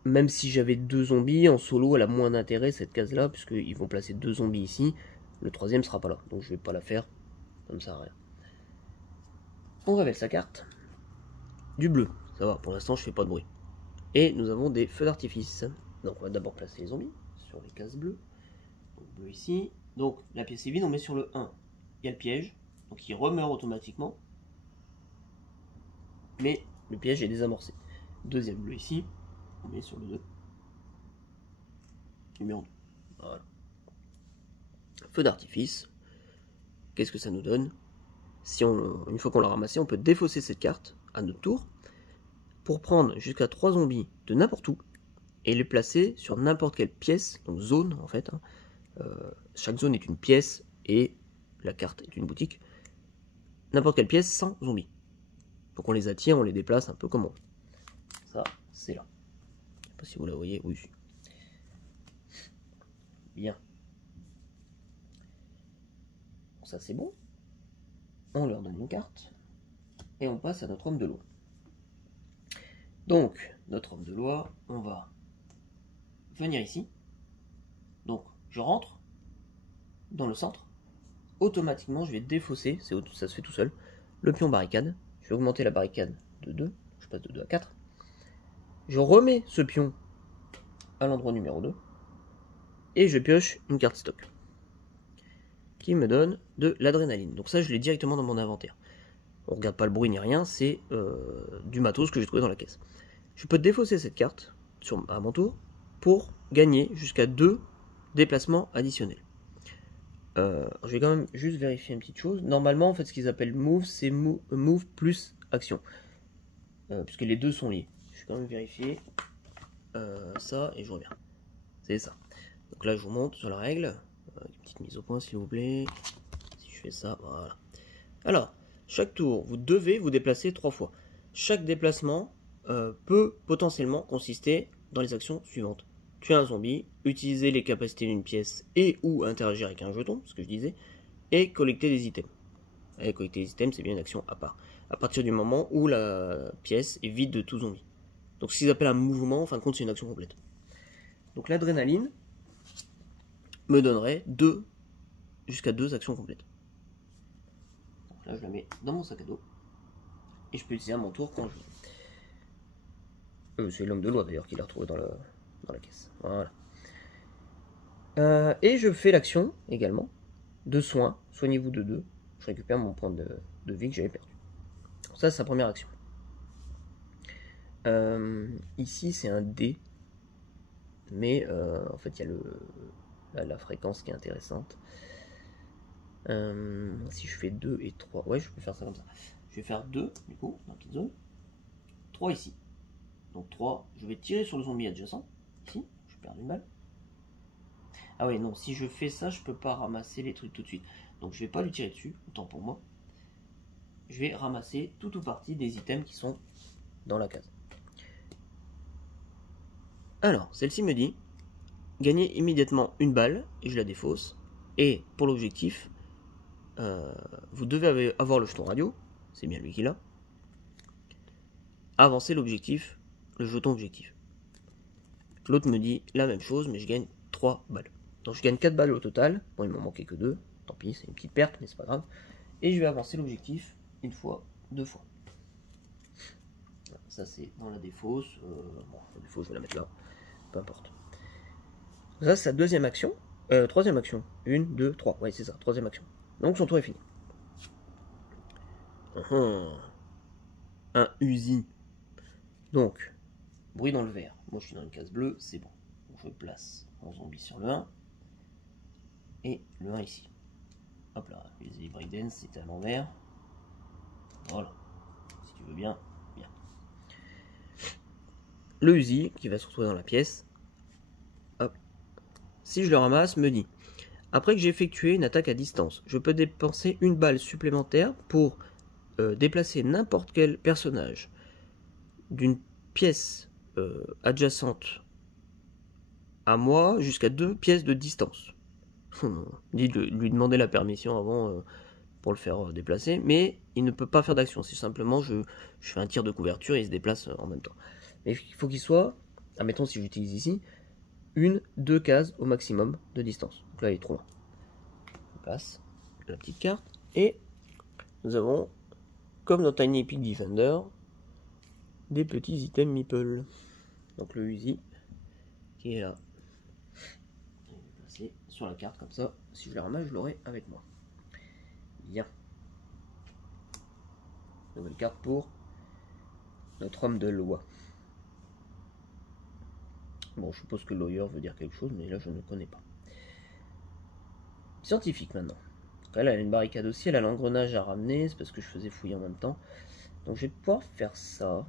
Même si j'avais 2 zombies, en solo, elle a moins d'intérêt, cette case-là, puisqu'ils vont placer 2 zombies ici. Le troisième sera pas là, donc je vais pas la faire, ça me sert à rien. On révèle sa carte. Du bleu, ça va, pour l'instant je fais pas de bruit. Et nous avons des feux d'artifice. Donc on va d'abord placer les zombies sur les cases bleues. Donc bleu ici. Donc la pièce est vide, on met sur le 1. Il y a le piège, donc il remeurt automatiquement. Mais le piège est désamorcé. Deuxième bleu ici, on met sur le 2. Numéro 2. Voilà. Feu d'artifice. Qu'est-ce que ça nous donne? Une fois qu'on l'a ramassé, on peut défausser cette carte à notre tour pour prendre jusqu'à 3 zombies de n'importe où et les placer sur n'importe quelle pièce, donc zone en fait. Chaque zone est une pièce et la carte est une boutique. N'importe quelle pièce sans zombies. Donc on les attire, on les déplace un peu comme on veut. Ça, c'est là. Je sais pas si vous la voyez, oui. Bien. Ça c'est bon. On leur donne une carte. Et on passe à notre homme de loi. Donc, notre homme de loi, on va venir ici. Donc, je rentre dans le centre. Automatiquement, je vais défausser, ça se fait tout seul, le pion barricade. Je vais augmenter la barricade de 2. Je passe de 2 à 4. Je remets ce pion à l'endroit numéro 2. Et je pioche une carte stock. Qui me donne de l'adrénaline. Donc ça, je l'ai directement dans mon inventaire. On regarde pas le bruit ni rien, c'est du matos que j'ai trouvé dans la caisse. Je peux défausser cette carte à mon tour pour gagner jusqu'à 2 déplacements additionnels. Je vais quand même juste vérifier une petite chose. Normalement, en fait, ce qu'ils appellent move, c'est move plus action. Puisque les deux sont liés. Je vais quand même vérifier ça et je reviens. C'est ça. Donc là, je vous montre sur la règle. Une petite mise au point, s'il vous plaît. Si je fais ça, voilà. Alors, chaque tour, vous devez vous déplacer 3 fois. Chaque déplacement peut potentiellement consister dans les actions suivantes. Tuer un zombie, utiliser les capacités d'une pièce et ou interagir avec un jeton, ce que je disais, et collecter des items. Et collecter des items, c'est bien une action à part. À partir du moment où la pièce est vide de tout zombie. Donc ce qu'ils appellent un mouvement, en fin de compte, c'est une action complète. Donc l'adrénaline me donnerait jusqu'à 2 actions complètes. Donc là, je la mets dans mon sac à dos. Et je peux utiliser à mon tour quand je veux. C'est l'homme de loi d'ailleurs qui l'a retrouvé dans la caisse. Voilà. Et je fais l'action également de soin. Soignez-vous de 2. Je récupère mon point de vie que j'avais perdu. Ça, c'est sa première action. Ici, c'est un D. Mais en fait, il y a la fréquence qui est intéressante. Si je fais 2 et 3, ouais, je peux faire ça comme ça. Je vais faire 2, du coup, dans la petite zone. 3 ici. Donc 3, je vais tirer sur le zombie adjacent. Ici, je perds une balle. Ah oui, non, si je fais ça, je peux pas ramasser les trucs tout de suite. Donc je vais pas lui tirer dessus, autant pour moi. Je vais ramasser tout ou partie des items qui sont dans la case. Alors, celle-ci me dit gagner immédiatement une balle et je la défausse. Et pour l'objectif, vous devez avoir le jeton radio, c'est bien lui qui l'a. Avancer l'objectif, le jeton objectif. L'autre me dit la même chose, mais je gagne 3 balles. Donc je gagne 4 balles au total. Bon, il m'en manquait que 2. Tant pis, c'est une petite perte, mais c'est pas grave. Et je vais avancer l'objectif une fois, 2 fois. Ça, c'est dans la défausse. Bon, la défausse, je vais la mettre là. Peu importe. Ça, c'est sa deuxième action. Troisième action. 1, 2, 3. Ouais, c'est ça, troisième action. Donc son tour est fini. Un Uzi. Donc, bruit dans le vert. Moi, je suis dans une case bleue, c'est bon. Donc, je place mon zombie sur le 1. Et le 1 ici. Hop là, les Hybridens, c'était à l'envers. Voilà. Si tu veux bien, bien. Le Uzi, qui va se retrouver dans la pièce. Hop. Si je le ramasse, me dit: après que j'ai effectué une attaque à distance, je peux dépenser une balle supplémentaire pour déplacer n'importe quel personnage d'une pièce adjacente à moi jusqu'à 2 pièces de distance. Dit de lui demander la permission avant pour le faire déplacer, mais il ne peut pas faire d'action. C'est simplement je fais un tir de couverture et il se déplace en même temps. Mais il faut qu'il soit, admettons si j'utilise ici, 1-2 cases au maximum de distance. Donc là il est trop loin. Je passe la petite carte et nous avons, comme dans Tiny Epic Defender, des petits items meeple. Donc le Uzi qui est là. Je vais le placer sur la carte comme ça. Si je le ramasse, je l'aurai avec moi. Bien. Nouvelle carte pour notre homme de loi. Bon, je suppose que lawyer veut dire quelque chose, mais là je ne connais pas. Scientifique maintenant. Donc elle a une barricade aussi, elle a l'engrenage à ramener, c'est parce que je faisais fouiller en même temps. Donc je vais pouvoir faire ça.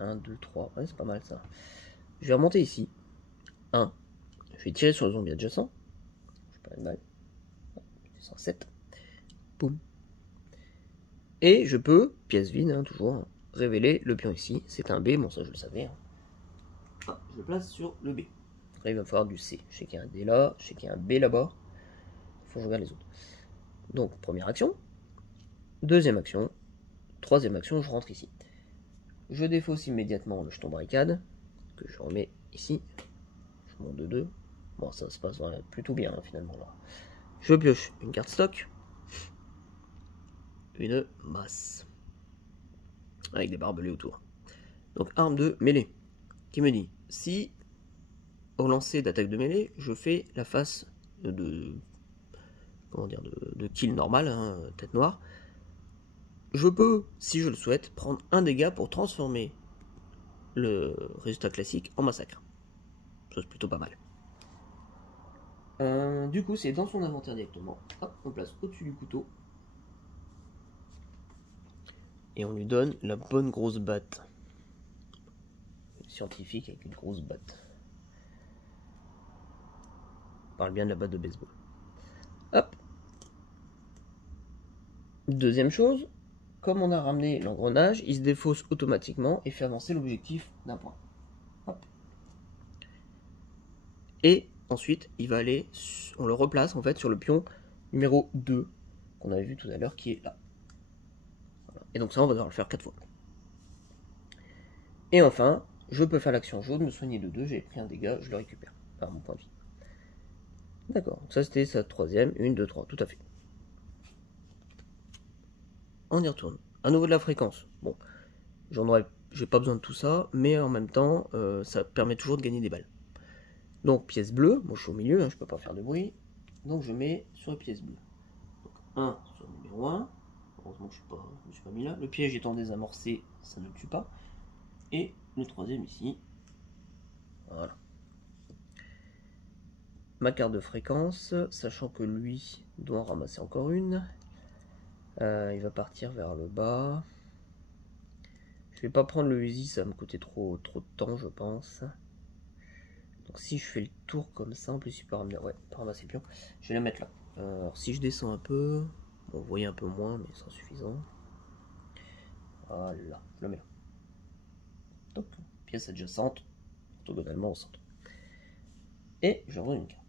1, 2, 3, ouais c'est pas mal ça. Je vais remonter ici. 1. Je vais tirer sur le zombie adjacent. Je perds une balle. 107. Boum. Et je peux, pièce vide, hein, toujours, révéler le pion ici. C'est un B, bon ça je le savais. Hein. Ah, je le place sur le B. Là il va me falloir du C. Je sais qu'il y a un D là, je sais qu'il y a un B là-bas. Il faut que je regarde les autres. Donc première action. Deuxième action. Troisième action, je rentre ici. Je défausse immédiatement le jeton barricade, que je remets ici. Je monte de 2. Bon, ça se passe plutôt bien hein, finalement là. Je pioche une carte stock. Une masse. Avec des barbelés autour. Donc arme de mêlée. Qui me dit, si au lancer d'attaque de mêlée, je fais la phase de kill normal, hein, tête noire, je peux, si je le souhaite, prendre un dégât pour transformer le résultat classique en massacre. Ça c'est plutôt pas mal. Du coup, c'est dans son inventaire directement. Hop, on place au-dessus du couteau. Et on lui donne la bonne grosse batte. Scientifique avec une grosse batte. On parle bien de la batte de baseball. Hop. Deuxième chose, comme on a ramené l'engrenage, il se défausse automatiquement et fait avancer l'objectif d'un point. Hop. Et ensuite, il va aller, on le replace en fait sur le pion numéro 2 qu'on avait vu tout à l'heure qui est là. Voilà. Et donc ça, on va devoir le faire 4 fois. Et enfin, je peux faire l'action jaune, me soigner de 2, j'ai pris un dégât, je le récupère par mon point de vie. D'accord, ça c'était sa troisième, 1, 2, 3, tout à fait. On y retourne. À nouveau de la fréquence. Bon, j'ai pas besoin de tout ça, mais en même temps, ça permet toujours de gagner des balles. Donc pièce bleue, moi je suis au milieu, hein, je peux pas faire de bruit. Donc je mets sur les pièces bleues. Donc 1 sur le numéro 1. Heureusement que je ne suis pas mis là. Le piège étant désamorcé, ça ne le tue pas. Et le troisième ici. Voilà. Ma carte de fréquence, sachant que lui doit en ramasser encore une. Il va partir vers le bas. Je vais pas prendre le Uzi, ça va me coûter trop de temps, je pense. Donc si je fais le tour comme ça, en plus il peut ramener, ouais, pas ramasser le pion. Je vais la mettre là. Alors si je descends un peu, bon, vous voyez un peu moins, mais c'est suffisant. Voilà, je le mets là. Donc, pièce adjacente, orthogonalement au centre. Et je rends une carte.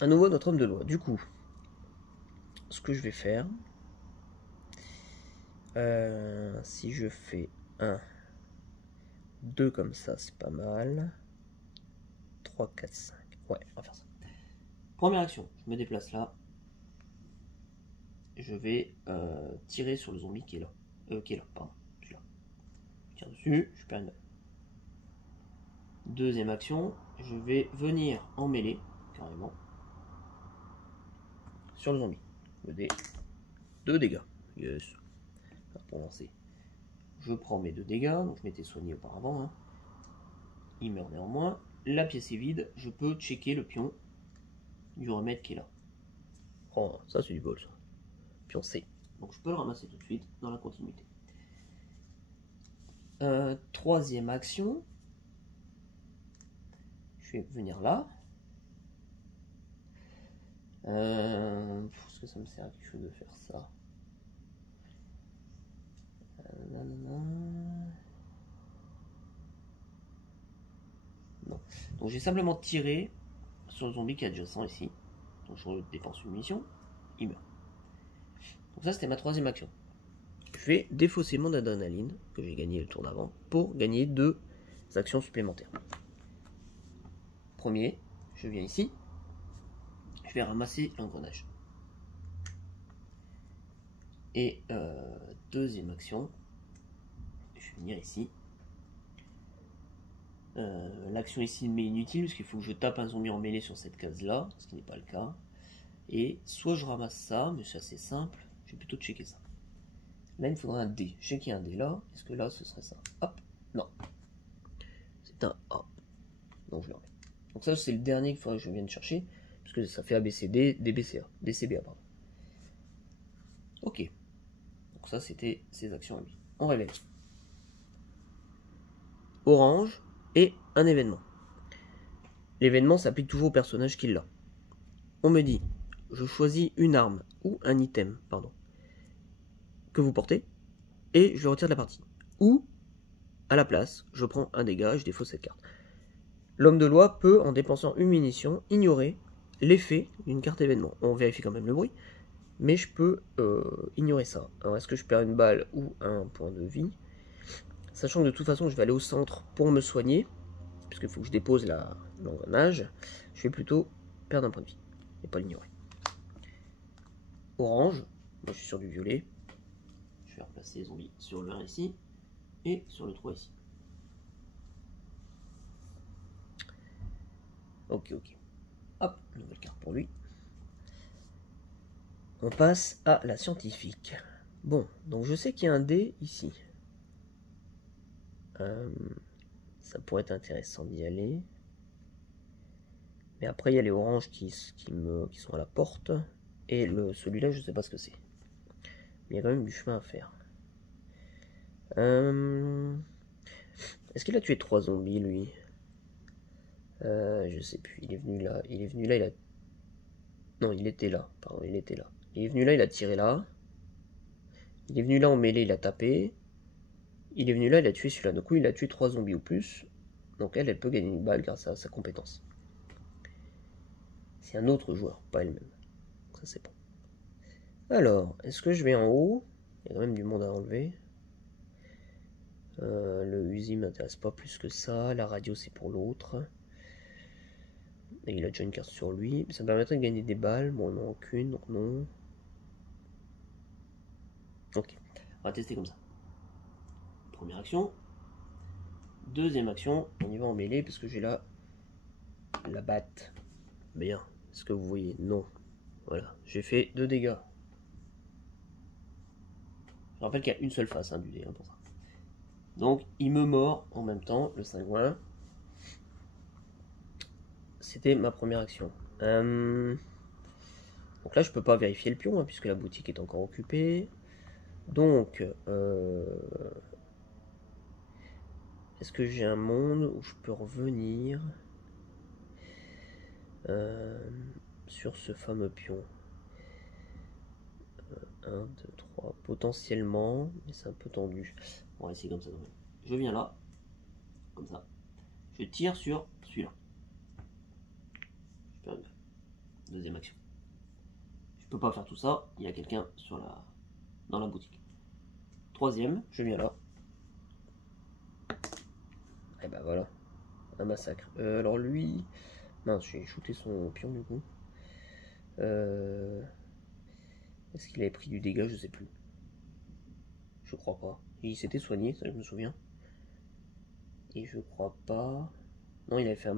À nouveau notre homme de loi. Du coup, ce que je vais faire, si je fais 1, 2 comme ça, c'est pas mal. 3, 4, 5. Ouais, on va faire ça. Première action, je me déplace là. Je vais tirer sur le zombie qui est là. Pardon. Celui-là. Je tire dessus, je perds une balle. Deuxième action, je vais venir en mêlée, carrément, sur le zombie. Le dé. 2 dégâts. Yes. Pour lancer. Je prends mes 2 dégâts, donc je m'étais soigné auparavant. Hein. Il meurt néanmoins. La pièce est vide, je peux checker le pion du remède qui est là. Oh, ça c'est du bol ça. Pion C. Donc je peux le ramasser tout de suite dans la continuité. Troisième action. Je vais venir là. Est-ce que ça me sert à quelque chose de faire ça? Non. Donc j'ai simplement tiré sur le zombie qui est adjacent ici. Donc je dépense une munition, il meurt. Donc ça c'était ma troisième action. Je vais défausser mon adrénaline que j'ai gagné le tour d'avant pour gagner 2 actions supplémentaires. Premier, je viens ici, je vais ramasser l'engrenage. Et deuxième action, je vais venir ici. L'action ici m'est inutile parce qu'il faut que je tape un zombie en mêlée sur cette case là, ce qui n'est pas le cas. Et soit je ramasse ça, mais c'est assez simple, je vais plutôt checker ça. Là il me faudra un dé, je sais qu'il y a un dé là, est-ce que là ce serait ça? Hop, non. C'est un A, donc je le remets. Donc ça c'est le dernier qu'il faudrait que je vienne chercher, puisque ça fait ABCD, DBCA, DCBA pardon. Ok, donc ça c'était ses actions à lui. On révèle. Orange et un événement. L'événement s'applique toujours au personnage qui l'a. On me dit, je choisis une arme ou un item, pardon, que vous portez, et je le retire de la partie. Ou, à la place, je prends un dégât et je défausse cette carte. L'homme de loi peut, en dépensant une munition, ignorer l'effet d'une carte événement. On vérifie quand même le bruit, mais je peux ignorer ça. Alors, est-ce que je perds une balle ou un point de vie? Sachant que de toute façon, je vais aller au centre pour me soigner, puisqu'il faut que je dépose l'engrenage, je vais plutôt perdre un point de vie, et pas l'ignorer. Orange, moi je suis sur du violet, je vais replacer les zombies sur le 1 ici, et sur le 3 ici. Ok. Hop, nouvelle carte pour lui. On passe à la scientifique. Bon, donc je sais qu'il y a un dé ici. Ça pourrait être intéressant d'y aller. Mais après, il y a les oranges qui sont à la porte. Et celui-là, je ne sais pas ce que c'est. Mais il y a quand même du chemin à faire. Est-ce qu'il a tué 3 zombies, lui? Je sais plus. Il est venu là. Il a... Non, il était là. Pardon, il était là. Il est venu là, il a tiré là. Il est venu là en mêlée, il a tapé. Il est venu là, il a tué celui-là. Du coup, il a tué 3 zombies ou plus. Donc elle peut gagner une balle grâce à sa compétence. C'est un autre joueur, pas elle-même. Ça c'est bon. Alors, est-ce que je vais en haut? Il y a quand même du monde à enlever. Le Uzi m'intéresse pas plus que ça. La radio c'est pour l'autre. Et il a déjà une carte sur lui. Ça me permettrait de gagner des balles. Bon, il n'en a qu'une, donc non. Ok, on va tester comme ça. Première action. Deuxième action, on y va en mêlée parce que j'ai là la batte. Bien, est-ce que vous voyez? Non. Voilà, j'ai fait 2 dégâts. Je rappelle qu'il y a une seule face du dé pour ça. Donc il me mord en même temps, le cingouin. C'était ma première action. Donc là je peux pas vérifier le pion puisque la boutique est encore occupée. Donc est-ce que j'ai un monde où je peux revenir sur ce fameux pion? 1, 2, 3, potentiellement, mais c'est un peu tendu. On va essayer comme ça. Je viens là, comme ça. Je tire sur celui-là. Deuxième action. Je peux pas faire tout ça, il y a quelqu'un dans la boutique. Troisième, je viens là. Et ben voilà, un massacre. Alors lui, mince, j'ai shooté son pion du coup. Est-ce qu'il avait pris du dégât? Je sais plus. Je crois pas. Il s'était soigné, ça je me souviens. Et je crois pas. Non, il avait fait un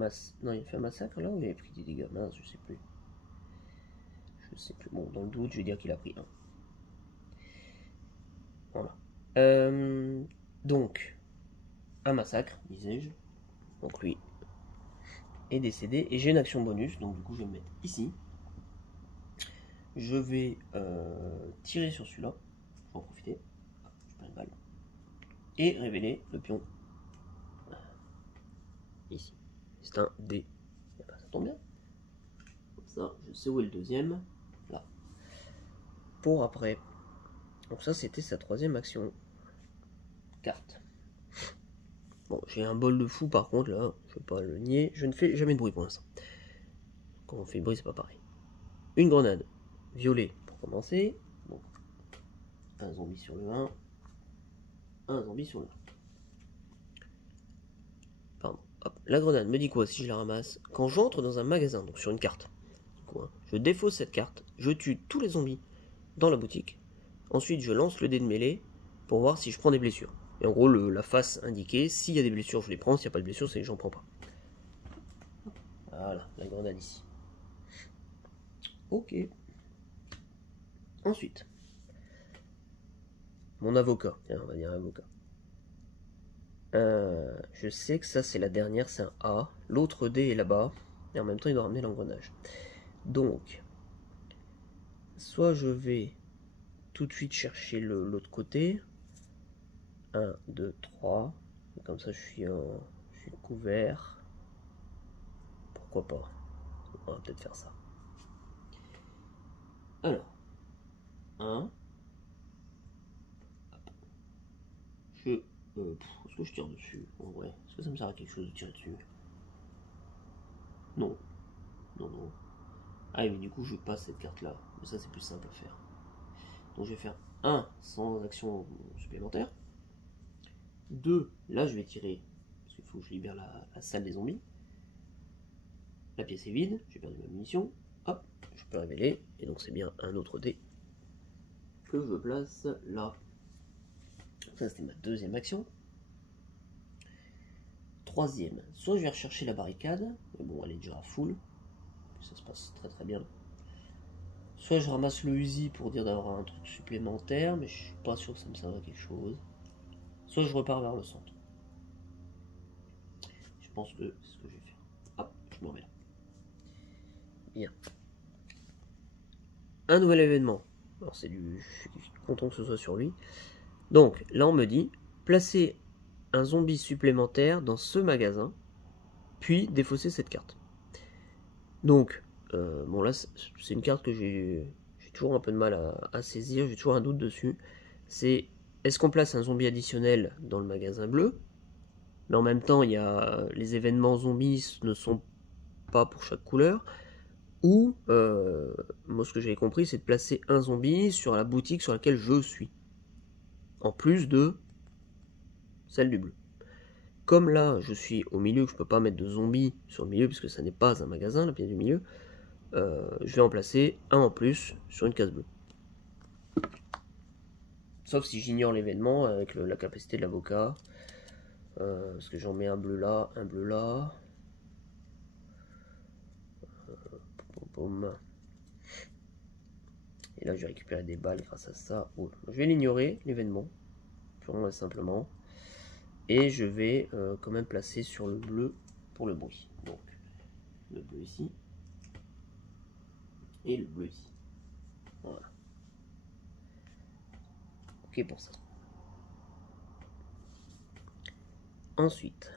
massacre là ou il avait pris des dégâts? Mince, je sais plus. Je sais plus. Bon, dans le doute, je vais dire qu'il a pris un. Voilà. Donc, un massacre, disais-je. Donc lui est décédé. Et j'ai une action bonus, donc du coup je vais me mettre ici. Je vais tirer sur celui-là. Je vais en profiter. Je prends une balle. Et révéler le pion. Ici. C'est un D. Et ben, ça tombe bien. Comme ça, je sais où est le deuxième. Là. Pour après. Donc ça, c'était sa troisième action. Carte. Bon, j'ai un bol de fou par contre là, je ne vais pas le nier. Je ne fais jamais de bruit pour l'instant. Quand on fait de bruit, c'est pas pareil. Une grenade. Violet pour commencer. Bon. Un zombie sur le 1. Un zombie sur le 1. Pardon. Hop. La grenade me dit quoi si je la ramasse? Quand j'entre dans un magasin, donc sur une carte, je défausse cette carte, je tue tous les zombies dans la boutique. Ensuite, je lance le dé de mêlée pour voir si je prends des blessures. Et en gros, la face indiquée, s'il y a des blessures, je les prends. S'il n'y a pas de blessures, c'est que j'en prends pas. Voilà, la grenade ici. Ok. Ensuite, mon avocat. Tiens, on va dire avocat. Je sais que ça, c'est la dernière, c'est un A. L'autre dé est là-bas. Et en même temps, il doit ramener l'engrenage. Donc, soit je vais tout de suite chercher l'autre côté. 1, 2, 3. Comme ça, je suis couvert. Pourquoi pas? On va peut-être faire ça. Alors, 1. Est-ce que je tire dessus? En vrai, est-ce que ça me sert à quelque chose de tirer dessus? Non. Non, non. Ah, mais du coup, je passe cette carte-là. Mais ça, c'est plus simple à faire. Donc, je vais faire 1 sans action supplémentaire. 2, là, je vais tirer. Parce qu'il faut que je libère la salle des zombies. La pièce est vide. J'ai perdu ma munition. Hop, je peux révéler. Et donc, c'est bien un autre dé que je place là. Ça, c'était ma deuxième action. Troisième, soit je vais rechercher la barricade, mais bon, elle est déjà à full, ça se passe très très bien. Soit je ramasse le Uzi pour dire d'avoir un truc supplémentaire, mais je suis pas sûr que ça me serve à quelque chose. Soit je repars vers le centre. Je pense que c'est ce que je vais faire. Hop, je me remets là. Bien. Un nouvel événement. Alors je suis content que ce soit sur lui. Donc là on me dit, placer un zombie supplémentaire dans ce magasin, puis défausser cette carte. Donc, bon là, c'est une carte que j'ai toujours un peu de mal à saisir, j'ai toujours un doute dessus. C'est, est-ce qu'on place un zombie additionnel dans le magasin bleu? Mais en même temps, il y a les événements zombies ne sont pas pour chaque couleur. Ou, moi ce que j'avais compris, c'est de placer un zombie sur la boutique sur laquelle je suis. En plus de celle du bleu. Comme là, je suis au milieu, que je ne peux pas mettre de zombies sur le milieu, puisque ça n'est pas un magasin, la pièce du milieu, je vais en placer un en plus sur une case bleue. Sauf si j'ignore l'événement avec la capacité de l'avocat. Parce que j'en mets un bleu là, un bleu là. Et là, je vais récupérer des balles grâce à ça. Oh, je vais l'ignorer, l'événement, purement et simplement. Et je vais quand même placer sur le bleu pour le bruit. Donc, le bleu ici. Et le bleu ici. Voilà. Ok pour ça. Ensuite,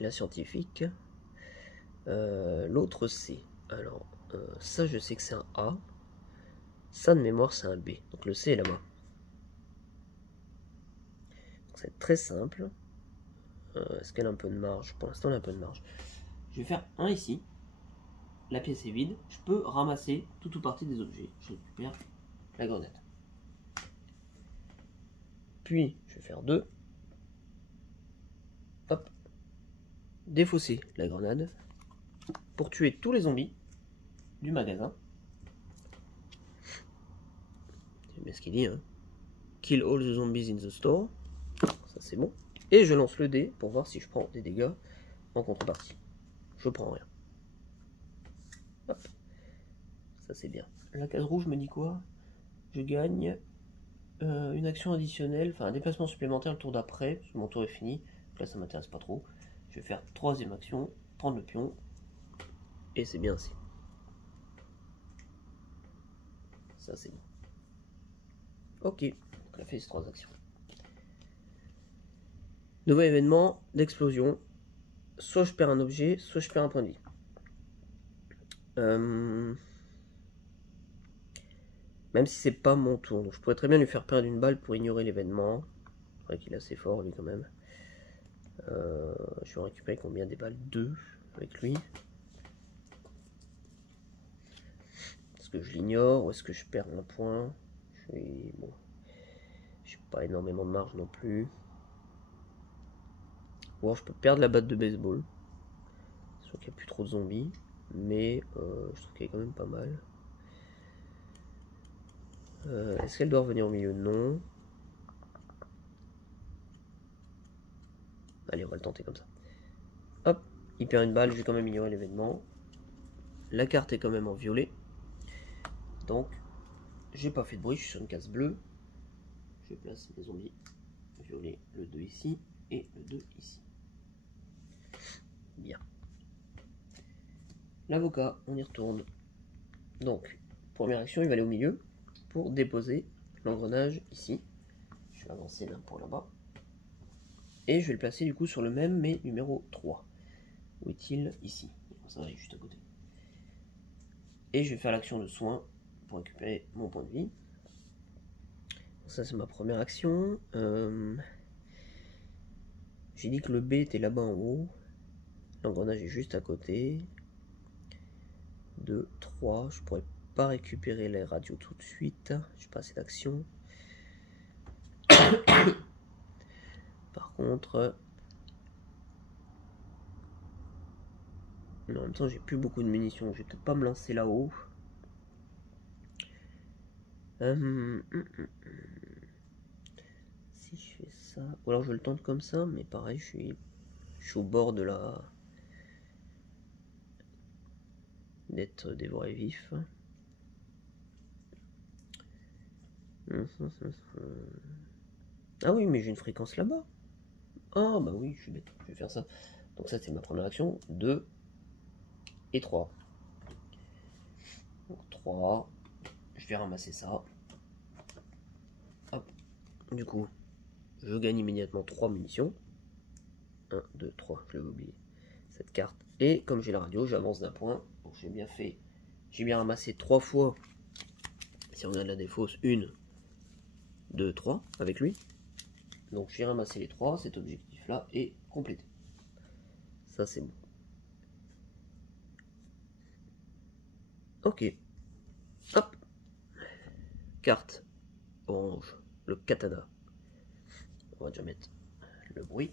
la scientifique. L'autre C. Alors, ça je sais que c'est un A. Ça de mémoire c'est un B. Donc le C est là-bas. C'est très simple. Est-ce qu'elle a un peu de marge? Pour l'instant, elle a un peu de marge. Je vais faire un ici. La pièce est vide. Je peux ramasser tout ou partie des objets. Je récupère la grenade. Puis, je vais faire 2. Hop. Défausser la grenade pour tuer tous les zombies du magasin. C'est bien ce qu'il dit, hein. Kill all the zombies in the store. Ça, c'est bon. Et je lance le dé pour voir si je prends des dégâts en contrepartie. Je prends rien. Hop. Ça, c'est bien. La case rouge me dit quoi? Je gagne une action additionnelle, enfin un déplacement supplémentaire le tour d'après, parce que mon tour est fini. Donc là, ça m'intéresse pas trop. Je vais faire troisième action, prendre le pion. Et c'est bien ainsi. Ça, c'est bon. Ok, donc on a fait ces 3 actions. Nouvel événement d'explosion. Soit je perds un objet, soit je perds un point de vie. Même si c'est pas mon tour. Donc je pourrais très bien lui faire perdre une balle pour ignorer l'événement. C'est vrai qu'il est assez fort lui quand même. Je vais récupérer combien des balles? 2 avec lui. Est-ce que je l'ignore ou est-ce que je perds un point? Bon. J'ai pas énormément de marge non plus. Ou alors je peux perdre la batte de baseball. Je trouve qu'il n'y a plus trop de zombies. Mais je trouve qu'elle est quand même pas mal. Est-ce qu'elle doit revenir au milieu? Non. Allez, on va le tenter comme ça. Hop, il perd une balle, je vais quand même ignorer l'événement. La carte est quand même en violet. Donc, j'ai pas fait de bruit, je suis sur une case bleue. Je place mes zombies. Violet, le 2 ici et le 2 ici. Bien. L'avocat, on y retourne. Donc, première action, il va aller au milieu pour déposer l'engrenage ici. Je vais avancer d'un point là-bas. Et je vais le placer du coup sur le même, mais numéro 3. Où est-il? Ici. Ça va aller juste à côté. Et je vais faire l'action de soin pour récupérer mon point de vie. Ça, c'est ma première action. J'ai dit que le B était là-bas en haut. L'engrenage est juste à côté. 2, 3. Je pourrais pas récupérer les radios tout de suite. J'ai pas assez d'action. Par contre... Mais en même temps, j'ai plus beaucoup de munitions. Je vais peut-être pas me lancer là-haut. Si je fais ça... Ou alors je le tente comme ça, mais pareil, je suis au bord de la... d'être dévoré vif. Ah oui, mais j'ai une fréquence là-bas. Ah bah oui, je suis bête, je vais faire ça. Donc ça, c'est ma première action. 2 et 3. Donc 3. Je vais ramasser ça. Hop. Du coup, je gagne immédiatement 3 munitions. 1, 2, 3, je l'avais oublié. Cette carte. Et comme j'ai la radio, j'avance d'un point. Donc j'ai bien fait. J'ai bien ramassé 3 fois. Si on regarde la défausse, 1, 2, 3 avec lui. Donc j'ai ramassé les 3. Cet objectif-là est complété. Ça, c'est bon. Ok. Hop. Carte orange. Le katana. On va déjà mettre le bruit.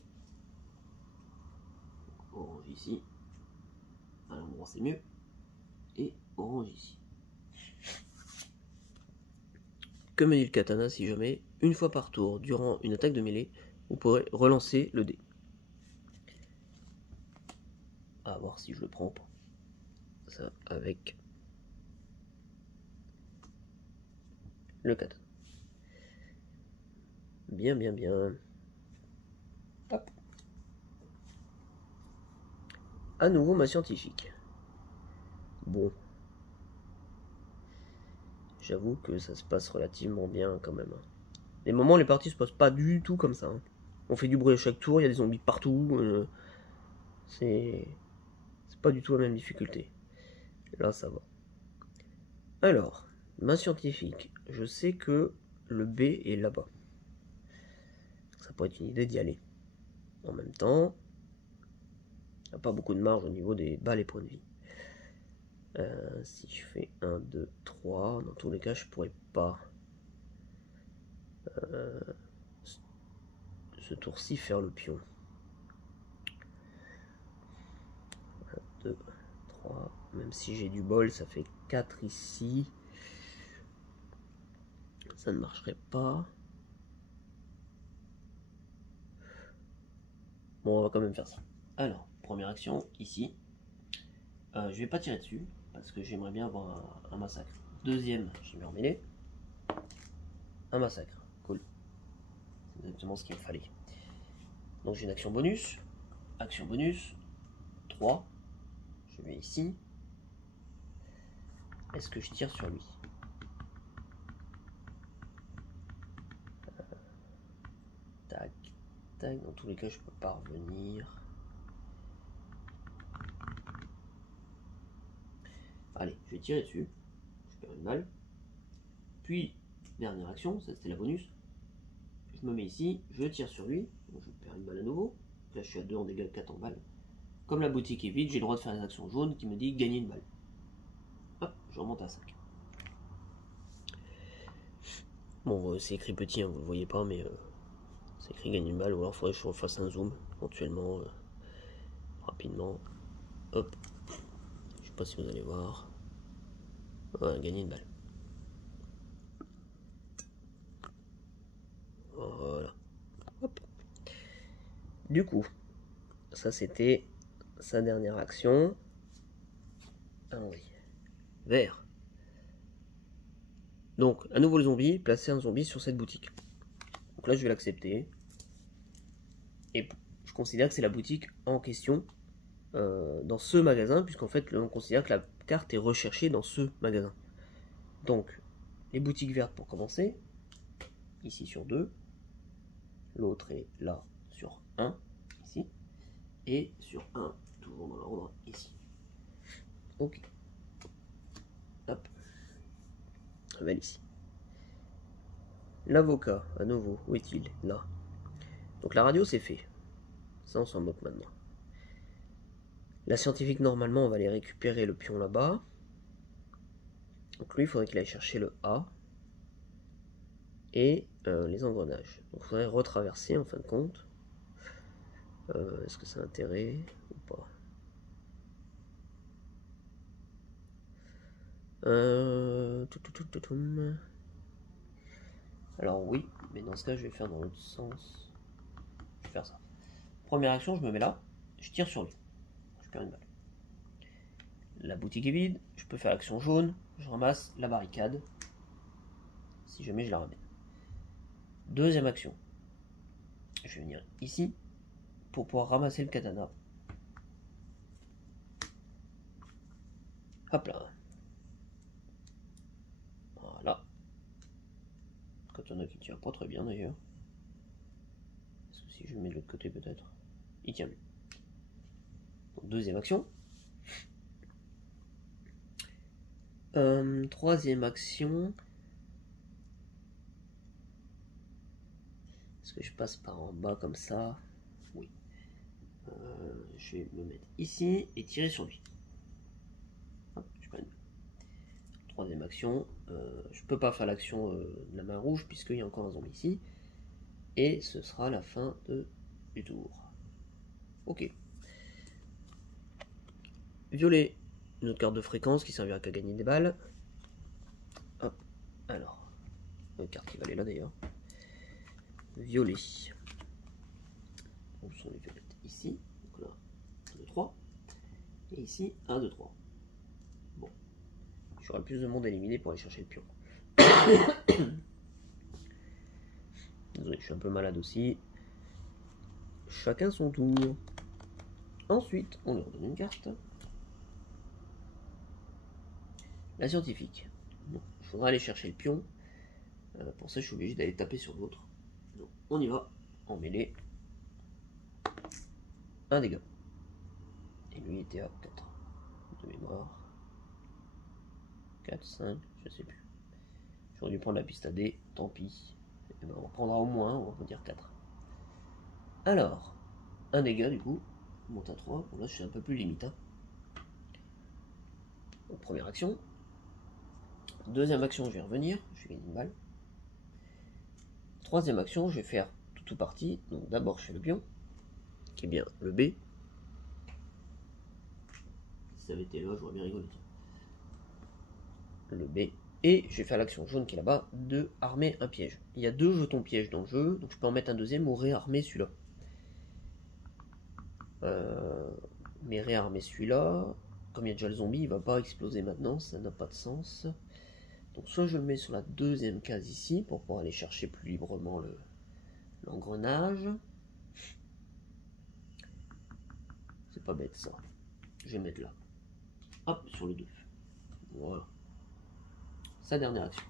Orange ici. À l'endroit c'est mieux. Et orange ici. Que me dit le katana si jamais, une fois par tour, durant une attaque de mêlée, vous pourrez relancer le dé. À voir si je le prends ou pas. Ça avec le katana. Bien, bien, bien. Hop. À nouveau ma scientifique. Bon. J'avoue que ça se passe relativement bien quand même. Les moments, les parties se passent pas du tout comme ça. Hein. On fait du bruit à chaque tour, il y a des zombies partout. C'est pas du tout la même difficulté. Là, ça va. Alors, ma scientifique, je sais que le B est là-bas. Ça pourrait être une idée d'y aller. en même temps. Il n'y a pas beaucoup de marge au niveau des balles et points de vie. Si je fais 1, 2, 3, dans tous les cas, je pourrais pas ce tour-ci faire le pion. 1, 2, 3, même si j'ai du bol, ça fait 4 ici. Ça ne marcherait pas. Bon, on va quand même faire ça. Alors, première action, ici. Je vais pas tirer dessus, parce que j'aimerais bien avoir un massacre. Deuxième, je vais remêler. Un massacre, cool. C'est exactement ce qu'il me fallait. Donc j'ai une action bonus. Action bonus. 3. Je vais ici. Est-ce que je tire sur lui? Tac, tac. Dans tous les cas, je peux pas revenir. Allez, je vais tirer dessus. Je perds une balle. Puis, dernière action, ça c'était la bonus. Je me mets ici, je tire sur lui. Donc je perds une balle à nouveau. Là, je suis à 2 en dégâts, 4 en balles. Comme la boutique est vide, j'ai le droit de faire une action jaune qui me dit gagner une balle. Hop, je remonte à 5. Bon, c'est écrit petit, hein, vous le voyez pas, mais c'est écrit gagner une balle. Ou alors il faudrait que je refasse un zoom, éventuellement, rapidement. Hop, je sais pas si vous allez voir. Voilà, gagner une balle. Voilà. Hop. Du coup, ça c'était sa dernière action. Ah oui. Vert. Donc, à nouveau le zombie, placer un zombie sur cette boutique. Donc là, je vais l'accepter. Et je considère que c'est la boutique en question dans ce magasin, puisqu'en fait, on considère que la carte est recherchée dans ce magasin. Donc, les boutiques vertes pour commencer. Ici sur 2. L'autre est là sur 1, ici. Et sur 1, toujours dans l'ordre, ici. Ok. Hop. Rebelle ici. L'avocat, à nouveau, où est-il? Là. Donc la radio, c'est fait. Ça, on s'en moque maintenant. La scientifique, normalement, on va aller récupérer le pion là-bas. Donc lui, il faudrait qu'il aille chercher le A. Et les engrenages. Donc il faudrait retraverser, en fin de compte. Est-ce que ça a intérêt ou pas? Alors oui, mais dans ce cas, je vais faire dans l'autre sens. Je vais faire ça. Première action, je me mets là. Je tire sur lui. Je perds une balle. La boutique est vide. Je peux faire action jaune. Je ramasse la barricade. Si jamais je la ramène. Deuxième action. Je vais venir ici pour pouvoir ramasser le katana. Hop là. Voilà. Katana qui tient pas très bien d'ailleurs. Parce que si je le mets de l'autre côté peut-être, il tient mieux. Donc, deuxième action. Troisième action. Est-ce que je passe par en bas comme ça? Oui. Je vais me mettre ici et tirer sur lui. Hop, je prends une... Troisième action. Je peux pas faire l'action de la main rouge puisqu'il y a encore un zombie ici. Et ce sera la fin du tour. Ok. Violet. Une autre carte de fréquence qui servira qu'à gagner des balles. Hop. Alors. Une carte qui va aller là d'ailleurs. Violet. Où sont les violettes? Ici. Donc là, 1, 2, 3. Et ici, 1, 2, 3. Bon. J'aurai plus de monde à éliminer pour aller chercher le pion. Désolé, je suis un peu malade aussi. Chacun son tour. Ensuite, on leur donne une carte. La scientifique. Bon, il faudra aller chercher le pion. Pour ça, je suis obligé d'aller taper sur l'autre. Donc, on y va. En mêlée. Un dégât. Et lui était à 4 de mémoire. 4, 5, je sais plus. J'aurais dû prendre la piste à D, tant pis. Et ben on prendra au moins, on va dire 4. Alors, un dégât du coup. On monte à 3. Bon, là je suis un peu plus limite. Hein. Donc, première action. Deuxième action, je vais revenir. Je vais gagner une balle. Troisième action, je vais faire tout ou partie. Donc d'abord je fais le pion, qui est bien le B. Si ça avait été là, j'aurais bien rigolé. Le B. Et je vais faire l'action jaune qui est là-bas de armer un piège. Il y a 2 jetons pièges dans le jeu, donc je peux en mettre un deuxième ou réarmer celui-là. Mais réarmer celui-là, comme il y a déjà le zombie, il va pas exploser maintenant, ça n'a pas de sens. Donc soit je le mets sur la deuxième case ici, pour pouvoir aller chercher plus librement l'engrenage. C'est pas bête ça. Je vais mettre là. Hop, sur le 2. Voilà. Sa dernière action.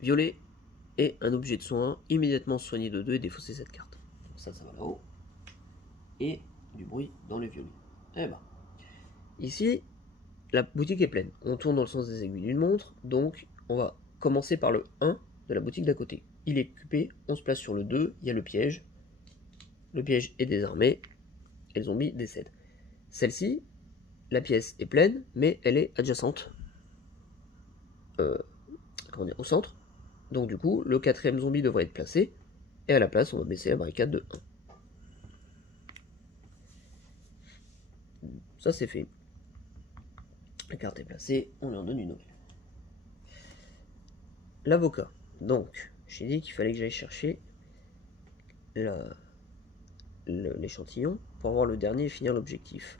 Violet et un objet de soin immédiatement soigné de 2 et défausser cette carte. Donc ça va là-haut. Et du bruit dans le violet. Eh ben. Ici, la boutique est pleine. On tourne dans le sens des aiguilles d'une montre. Donc, on va commencer par le 1 de la boutique d'à côté. Il est occupé. On se place sur le 2. Il y a le piège. Le piège est désarmé. Et le zombie décède. Celle-ci, la pièce est pleine, mais elle est adjacente au centre. Donc du coup, le 4e zombie devrait être placé. Et à la place, on va baisser la barricade de 1. Ça c'est fait. La carte est placée, on lui en donne une nouvelle. L'avocat. Donc, j'ai dit qu'il fallait que j'aille chercher l'échantillon pour avoir le dernier et finir l'objectif.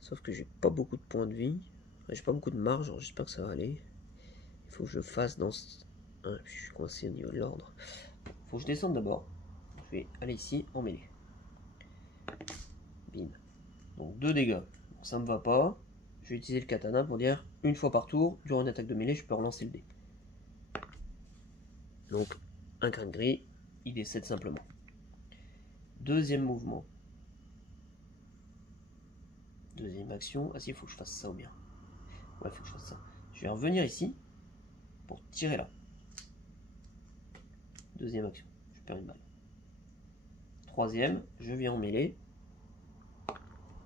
Sauf que j'ai pas beaucoup de points de vie. J'ai pas beaucoup de marge, alors j'espère que ça va aller. Il faut que je fasse dans... Ah, je suis coincé au niveau de l'ordre. Faut que je descende d'abord. Je vais aller ici en mêlée. Bim. Donc 2 dégâts. Bon, ça me va pas. Je vais utiliser le katana pour dire une fois par tour, durant une attaque de mêlée, je peux relancer le dé. Donc un crâne gris, il décède simplement. Deuxième mouvement. Deuxième action. Ah si, il faut que je fasse ça ou bien. Ouais, il faut que je fasse ça. Je vais revenir ici pour tirer là. Deuxième action. Je perds une balle. Troisième, je viens en mêlée.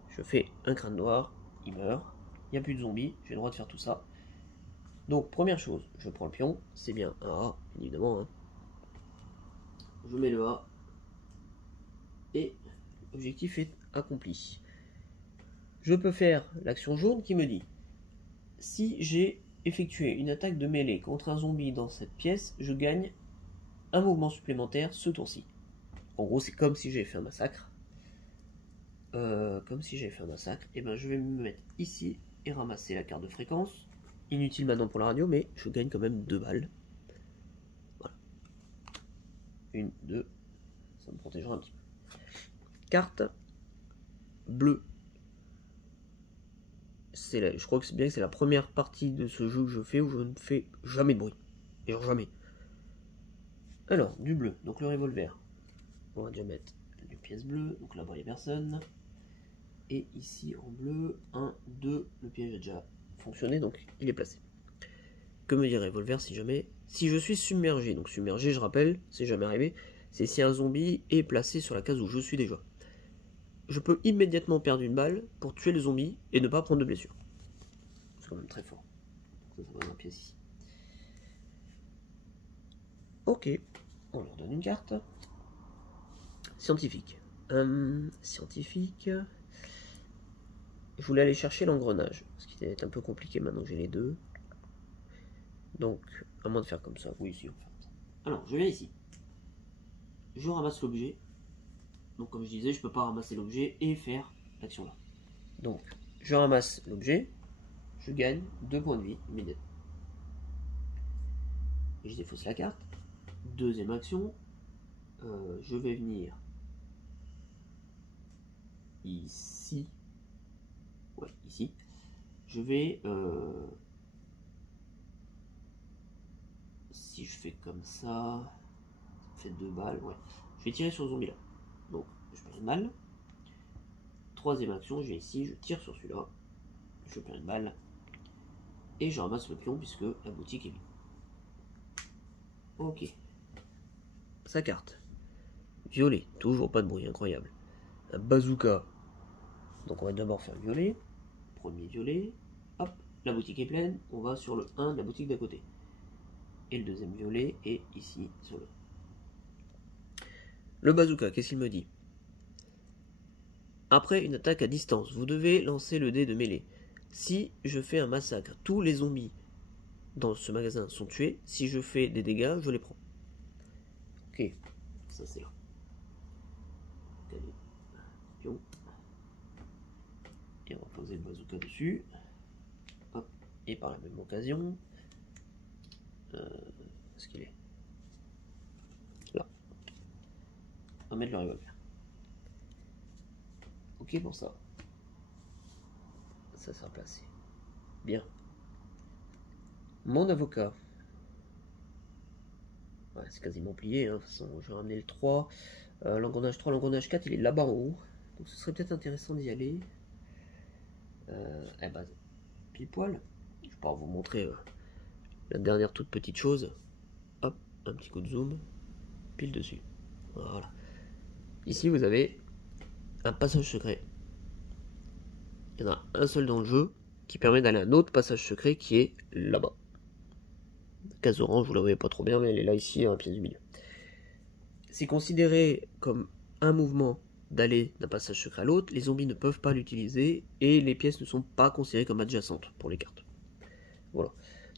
Je fais un crâne noir. Il meurt. Il n'y a plus de zombies. J'ai le droit de faire tout ça. Donc, première chose, je prends le pion. C'est bien un A, évidemment. Hein. Je mets le A. Et l'objectif est accompli. Je peux faire l'action jaune qui me dit si j'ai effectué une attaque de mêlée contre un zombie dans cette pièce, je gagne un mouvement supplémentaire ce tour-ci. En gros, c'est comme si j'avais fait un massacre. Et ben je vais me mettre ici et ramasser la carte de fréquence. Inutile maintenant pour la radio, mais je gagne quand même 2 balles. Voilà. 1, 2. Ça me protégera un petit peu. Carte bleue. Je crois que c'est bien que c'est la première partie de ce jeu que je fais où je ne fais jamais de bruit. Et genre jamais. Alors, du bleu. Donc le revolver. On va déjà mettre les pièces bleues. Donc là-bas, il n'y a personne. Et ici, en bleu, 1, 2. Le piège a déjà fonctionné, donc il est placé. Que me dit revolver si jamais... Si je suis submergé. Donc submergé, je rappelle, c'est jamais arrivé. C'est si un zombie est placé sur la case où je suis déjà. Je peux immédiatement perdre une balle pour tuer le zombie et ne pas prendre de blessure. C'est quand même très fort. Ça va dans la pièce ici. Ok, on leur donne une carte. Scientifique. Scientifique. Je voulais aller chercher l'engrenage, ce qui est un peu compliqué maintenant que j'ai les deux. Donc, à moins de faire comme ça. Oui, si, on fait comme ça. Alors, je viens ici. Je ramasse l'objet. Donc, comme je disais, je peux pas ramasser l'objet et faire l'action là. Donc, je ramasse l'objet. Je gagne 2 points de vie immédiatement. Et je défausse la carte. Deuxième action. Je vais venir ici. Ouais, ici. Je vais... si je fais comme ça... Ça fait 2 balles, ouais. Je vais tirer sur le zombie là. Donc, je perds une balle. Troisième action, je vais ici, je tire sur celui-là. Je perds une balle. Et je ramasse le pion puisque la boutique est vide. Ok. Sa carte. Violet, toujours pas de bruit, incroyable. Un bazooka. Donc on va d'abord faire violet. Premier violet. Hop, la boutique est pleine. On va sur le 1 de la boutique d'à côté. Et le deuxième violet est ici sur le. Le bazooka, qu'est-ce qu'il me dit? Après une attaque à distance, vous devez lancer le dé de mêlée. Si je fais un massacre, tous les zombies dans ce magasin sont tués. Si je fais des dégâts, je les prends. Ok, ça c'est là. Pion. Et on va poser le bazooka dessus. Hop. Et par la même occasion, est-ce qu'il est là? On va mettre le revolver. Ok pour ça. Ça sera placé. Bien. Mon avocat. Ouais, c'est quasiment plié. Hein. De toute façon, je vais ramener le 3. L'engrenage 3, l'engrenage 4, il est là-bas en haut. Donc ce serait peut-être intéressant d'y aller. Eh ben, pile poil. Je vais pouvoir vous montrer la dernière toute petite chose. Hop, un petit coup de zoom. Pile dessus. Voilà. Ici, vous avez un passage secret. Il y en a un seul dans le jeu qui permet d'aller à un autre passage secret qui est là-bas. Case orange, vous la voyez pas trop bien, mais elle est là ici, à la pièce du milieu. C'est considéré comme un mouvement d'aller d'un passage secret à l'autre. Les zombies ne peuvent pas l'utiliser et les pièces ne sont pas considérées comme adjacentes pour les cartes. Voilà.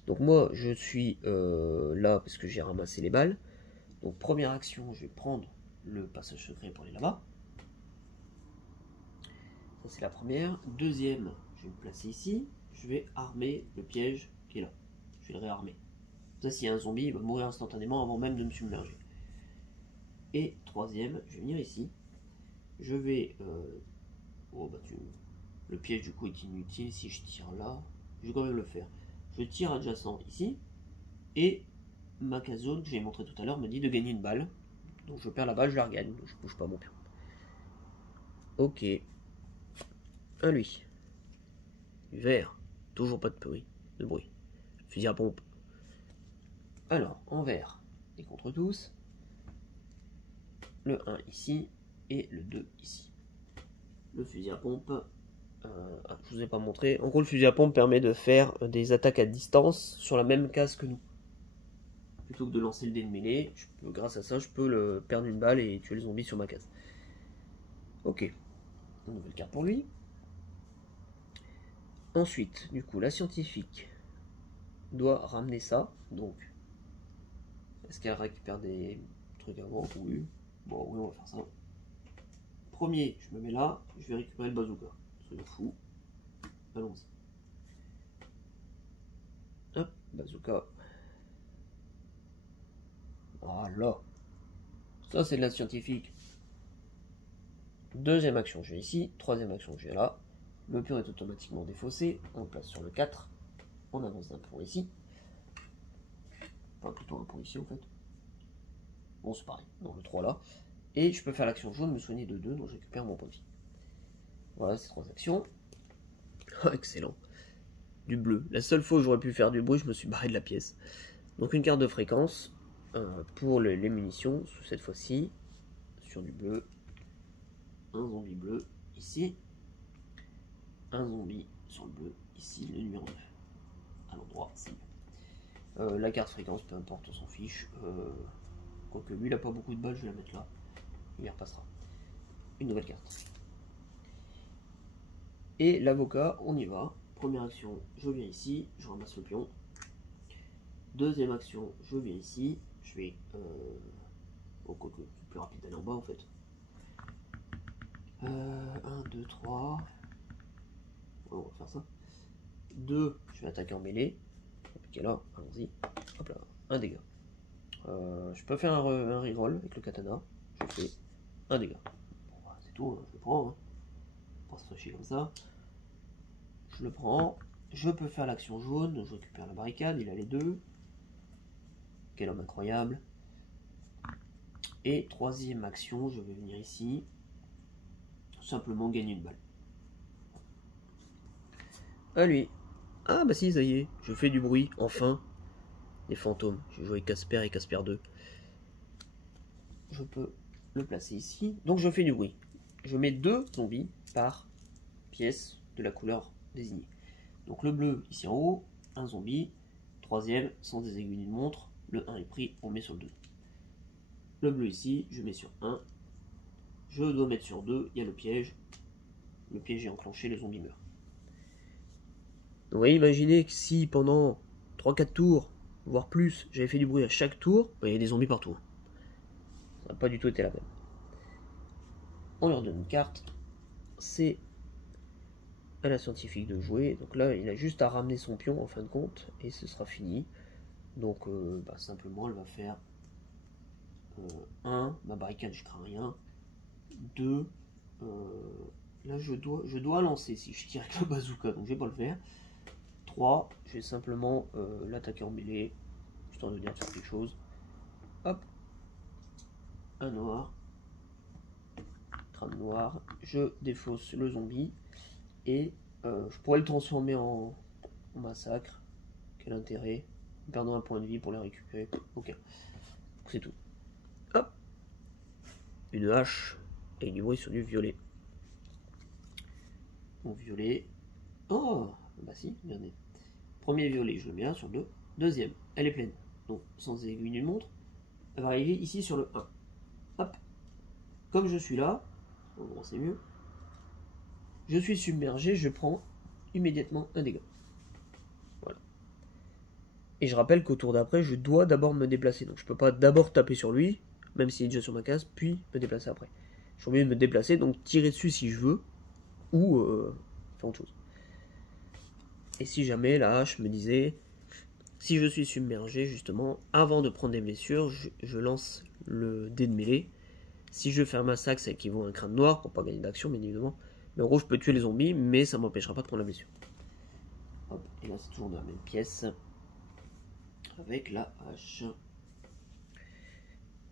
Donc moi, je suis là parce que j'ai ramassé les balles. Donc première action, je vais prendre le passage secret pour aller là-bas. Ça c'est la première. Deuxième, je vais me placer ici. Je vais armer le piège qui est là. Je vais le réarmer. Ça, s'il y a un zombie, il va mourir instantanément avant même de me submerger. Et troisième, je vais venir ici. Je vais... Oh bah le piège du coup est inutile. Si je tire là, je vais quand même le faire. Je tire adjacent ici. Et ma case zone que j'ai montré tout à l'heure me dit de gagner une balle. Donc je perds la balle, je la regagne. Je bouge pas mon pion. Ok. Un lui. Vert. Toujours pas de bruit. Fusil à pompe. Alors, en vert. Et contre tous. Le 1 ici. Et le 2 ici. Le fusil à pompe. Je vous ai pas montré. En gros, le fusil à pompe permet de faire des attaques à distance sur la même case que nous. Plutôt que de lancer le dé de mêlée, grâce à ça, je peux perdre une balle et tuer le zombie sur ma case. Ok. Une nouvelle carte pour lui. Ensuite, du coup, la scientifique doit ramener ça. Donc, est-ce qu'elle récupère des trucs avant? Oui. Bon, oui, on va faire ça. Premier, je me mets là, je vais récupérer le bazooka. Soyons fous. Allons-y. Hop, bazooka. Voilà. Ça, c'est de la scientifique. Deuxième action, je vais ici. Troisième action, je vais là. Le pion est automatiquement défaussé. On le place sur le 4. On avance d'un point ici. Enfin, plutôt un point ici, en fait. Bon, c'est pareil. Donc, le 3 là. Et je peux faire l'action jaune, me soigner de 2, donc je récupère mon point de vie. Voilà, ces 3 actions. Excellent. Du bleu. La seule fois où j'aurais pu faire du bruit, je me suis barré de la pièce. Donc une carte de fréquence pour les munitions, cette fois-ci, sur du bleu. Un zombie bleu, ici. Un zombie sur le bleu, ici, le numéro 9. À l'endroit, c'est mieux. La carte fréquence, peu importe, on s'en fiche. Quoique lui, il n'a pas beaucoup de balles, je vais la mettre là. Il y repassera. Une nouvelle carte. Et l'avocat, on y va. Première action, je viens ici, je ramasse le pion. Deuxième action, je viens ici, je vais... Bon, quoique, c'est plus rapide d'aller en bas en fait. 1, 2, 3... Ouais, on va faire ça. 2, je vais attaquer en mêlée. Ok, là, allons-y. Hop là, un dégât. Je peux faire un reroll avec le katana. Je fais un dégât. Bon, bah, c'est tout, hein, je le prends. Hein. Pas se fâcher comme ça. Je le prends. Je peux faire l'action jaune. Je récupère la barricade. Il a les deux. Quel homme incroyable. Et troisième action, je vais venir ici. Tout simplement gagner une balle. À lui. Ah bah si, ça y est. Je fais du bruit, enfin. des fantômes. J'ai joué Casper et Casper 2. Je peux le placer ici. Donc je fais du bruit. Je mets 2 zombies par pièce de la couleur désignée. Donc le bleu ici en haut, un zombie. Troisième, sans des aiguilles d'une montre. Le 1 est pris, on met sur le 2. Le bleu ici, je mets sur 1. Je dois mettre sur 2, il y a le piège. Le piège est enclenché, le zombie meurt. Donc vous voyez, imaginez que si pendant 3-4 tours, voire plus, j'avais fait du bruit à chaque tour, il y a des zombies partout. Ça n'a pas du tout été la même. On leur donne une carte. C'est à la scientifique de jouer. Donc là, il a juste à ramener son pion en fin de compte et ce sera fini. Donc simplement, elle va faire 1, ma barricade, je crains rien. 2, là je dois lancer si je tire avec le bazooka, donc je vais pas le faire. 3, je vais simplement l'attaquer en mêlée, histoire de dire sur quelque chose. Hop, un noir, crâne noir, je défausse le zombie et je pourrais le transformer en massacre. Quel intérêt? Perdons un point de vie pour les récupérer. Ok, c'est tout. Hop, une hache et du bruit sur du violet. Bon, violet. Oh, bah si, regardez. Premier violet, je le mets là sur 2. Deuxième, elle est pleine. Donc, sans aiguille d'une montre, elle va arriver ici sur le 1. Hop. Comme je suis là, bon, c'est mieux. Je suis submergé, je prends immédiatement un dégât. Voilà. Et je rappelle qu'au tour d'après, je dois d'abord me déplacer. Donc, je peux pas d'abord taper sur lui, même s'il est déjà sur ma case, puis me déplacer après. Je suis obligé de me déplacer, donc tirer dessus si je veux, ou faire autre chose. Et si jamais la hache me disait, si je suis submergé justement, avant de prendre des blessures, je lance le dé de mêlée. Si je fais un massacre, ça équivaut à un crâne noir, pour pas gagner d'action bien évidemment. Mais en gros je peux tuer les zombies, mais ça m'empêchera pas de prendre la blessure. Hop, et là c'est toujours dans la même pièce, avec la hache.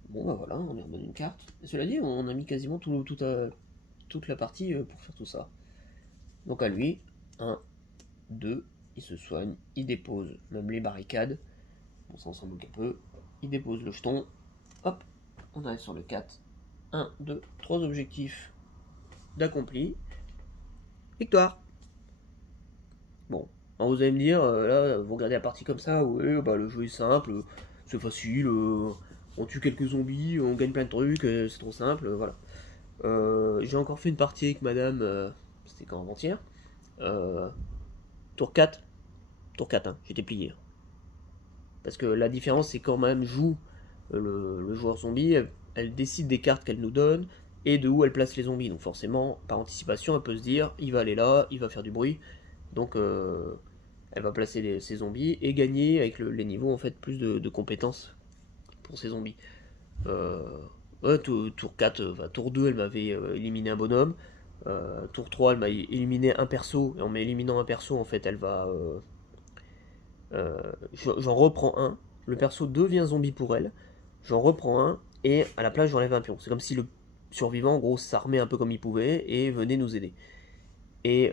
Bon bah voilà, on lui redonne une carte. Et cela dit, on a mis quasiment toute la partie pour faire tout ça. Donc à lui, 1, 2, il se soigne, il dépose même les barricades, bon ça s'en moque un peu, il dépose le jeton, hop, on arrive sur le 4, 1, 2, 3 objectifs d'accomplis, victoire. Bon, alors vous allez me dire, là, vous regardez la partie comme ça, ouais, bah le jeu est simple, c'est facile, on tue quelques zombies, on gagne plein de trucs, c'est trop simple, voilà. J'ai encore fait une partie avec madame, c'était quand avant-hier, tour 4, hein, j'étais plié. Parce que la différence, c'est quand même joue le joueur zombie, elle décide des cartes qu'elle nous donne et de où elle place les zombies. Donc forcément, par anticipation, elle peut se dire, il va aller là, il va faire du bruit. Donc elle va placer ses zombies et gagner avec les niveaux en fait plus de compétences pour ses zombies. Tour 4, tour 2, elle m'avait éliminé un bonhomme. Tour 3, elle m'a éliminé un perso. Et en m'éliminant un perso, en fait, elle va... j'en reprends un. Le perso devient zombie pour elle. J'en reprends un. Et à la place, j'enlève un pion. C'est comme si le survivant, en gros, s'armait un peu comme il pouvait et venait nous aider. Et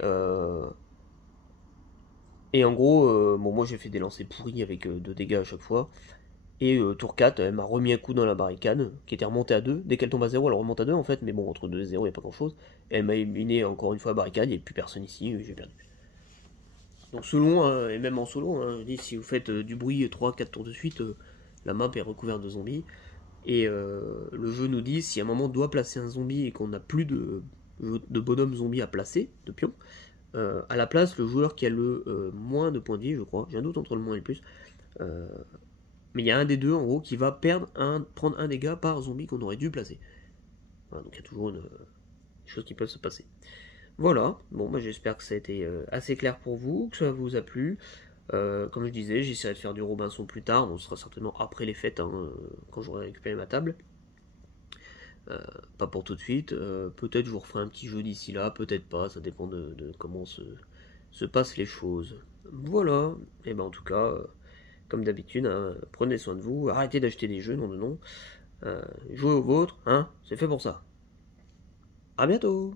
en gros, bon, moi j'ai fait des lancers pourris avec 2 dégâts à chaque fois. Et tour 4, elle m'a remis un coup dans la barricade, qui était remontée à 2. Dès qu'elle tombe à 0, elle remonte à 2 en fait, mais bon, entre 2 et 0, il n'y a pas grand chose. Et elle m'a éliminé encore une fois la barricade, il n'y avait plus personne ici, j'ai perdu. Donc selon, et même en solo, hein, je dis, si vous faites du bruit 3-4 tours de suite, la map est recouverte de zombies. Et le jeu nous dit, si à un moment on doit placer un zombie et qu'on n'a plus de bonhomme zombie à placer, de pion, à la place, le joueur qui a le moins de points de vie, je crois, j'ai un doute entre le moins et le plus, mais il y a un des deux en gros qui va prendre un dégât par zombie qu'on aurait dû placer. Voilà, donc il y a toujours des choses qui peuvent se passer. Voilà, bon bah j'espère que ça a été assez clair pour vous, que ça vous a plu. Comme je disais, j'essaierai de faire du Robinson plus tard, donc ce sera certainement après les fêtes, hein, quand j'aurai récupéré ma table. Pas pour tout de suite, peut-être je vous referai un petit jeu d'ici là, peut-être pas, ça dépend de comment se passent les choses. Voilà, et ben en tout cas... comme d'habitude, hein, prenez soin de vous, arrêtez d'acheter des jeux, non, jouez au vôtre, hein, c'est fait pour ça. A bientôt.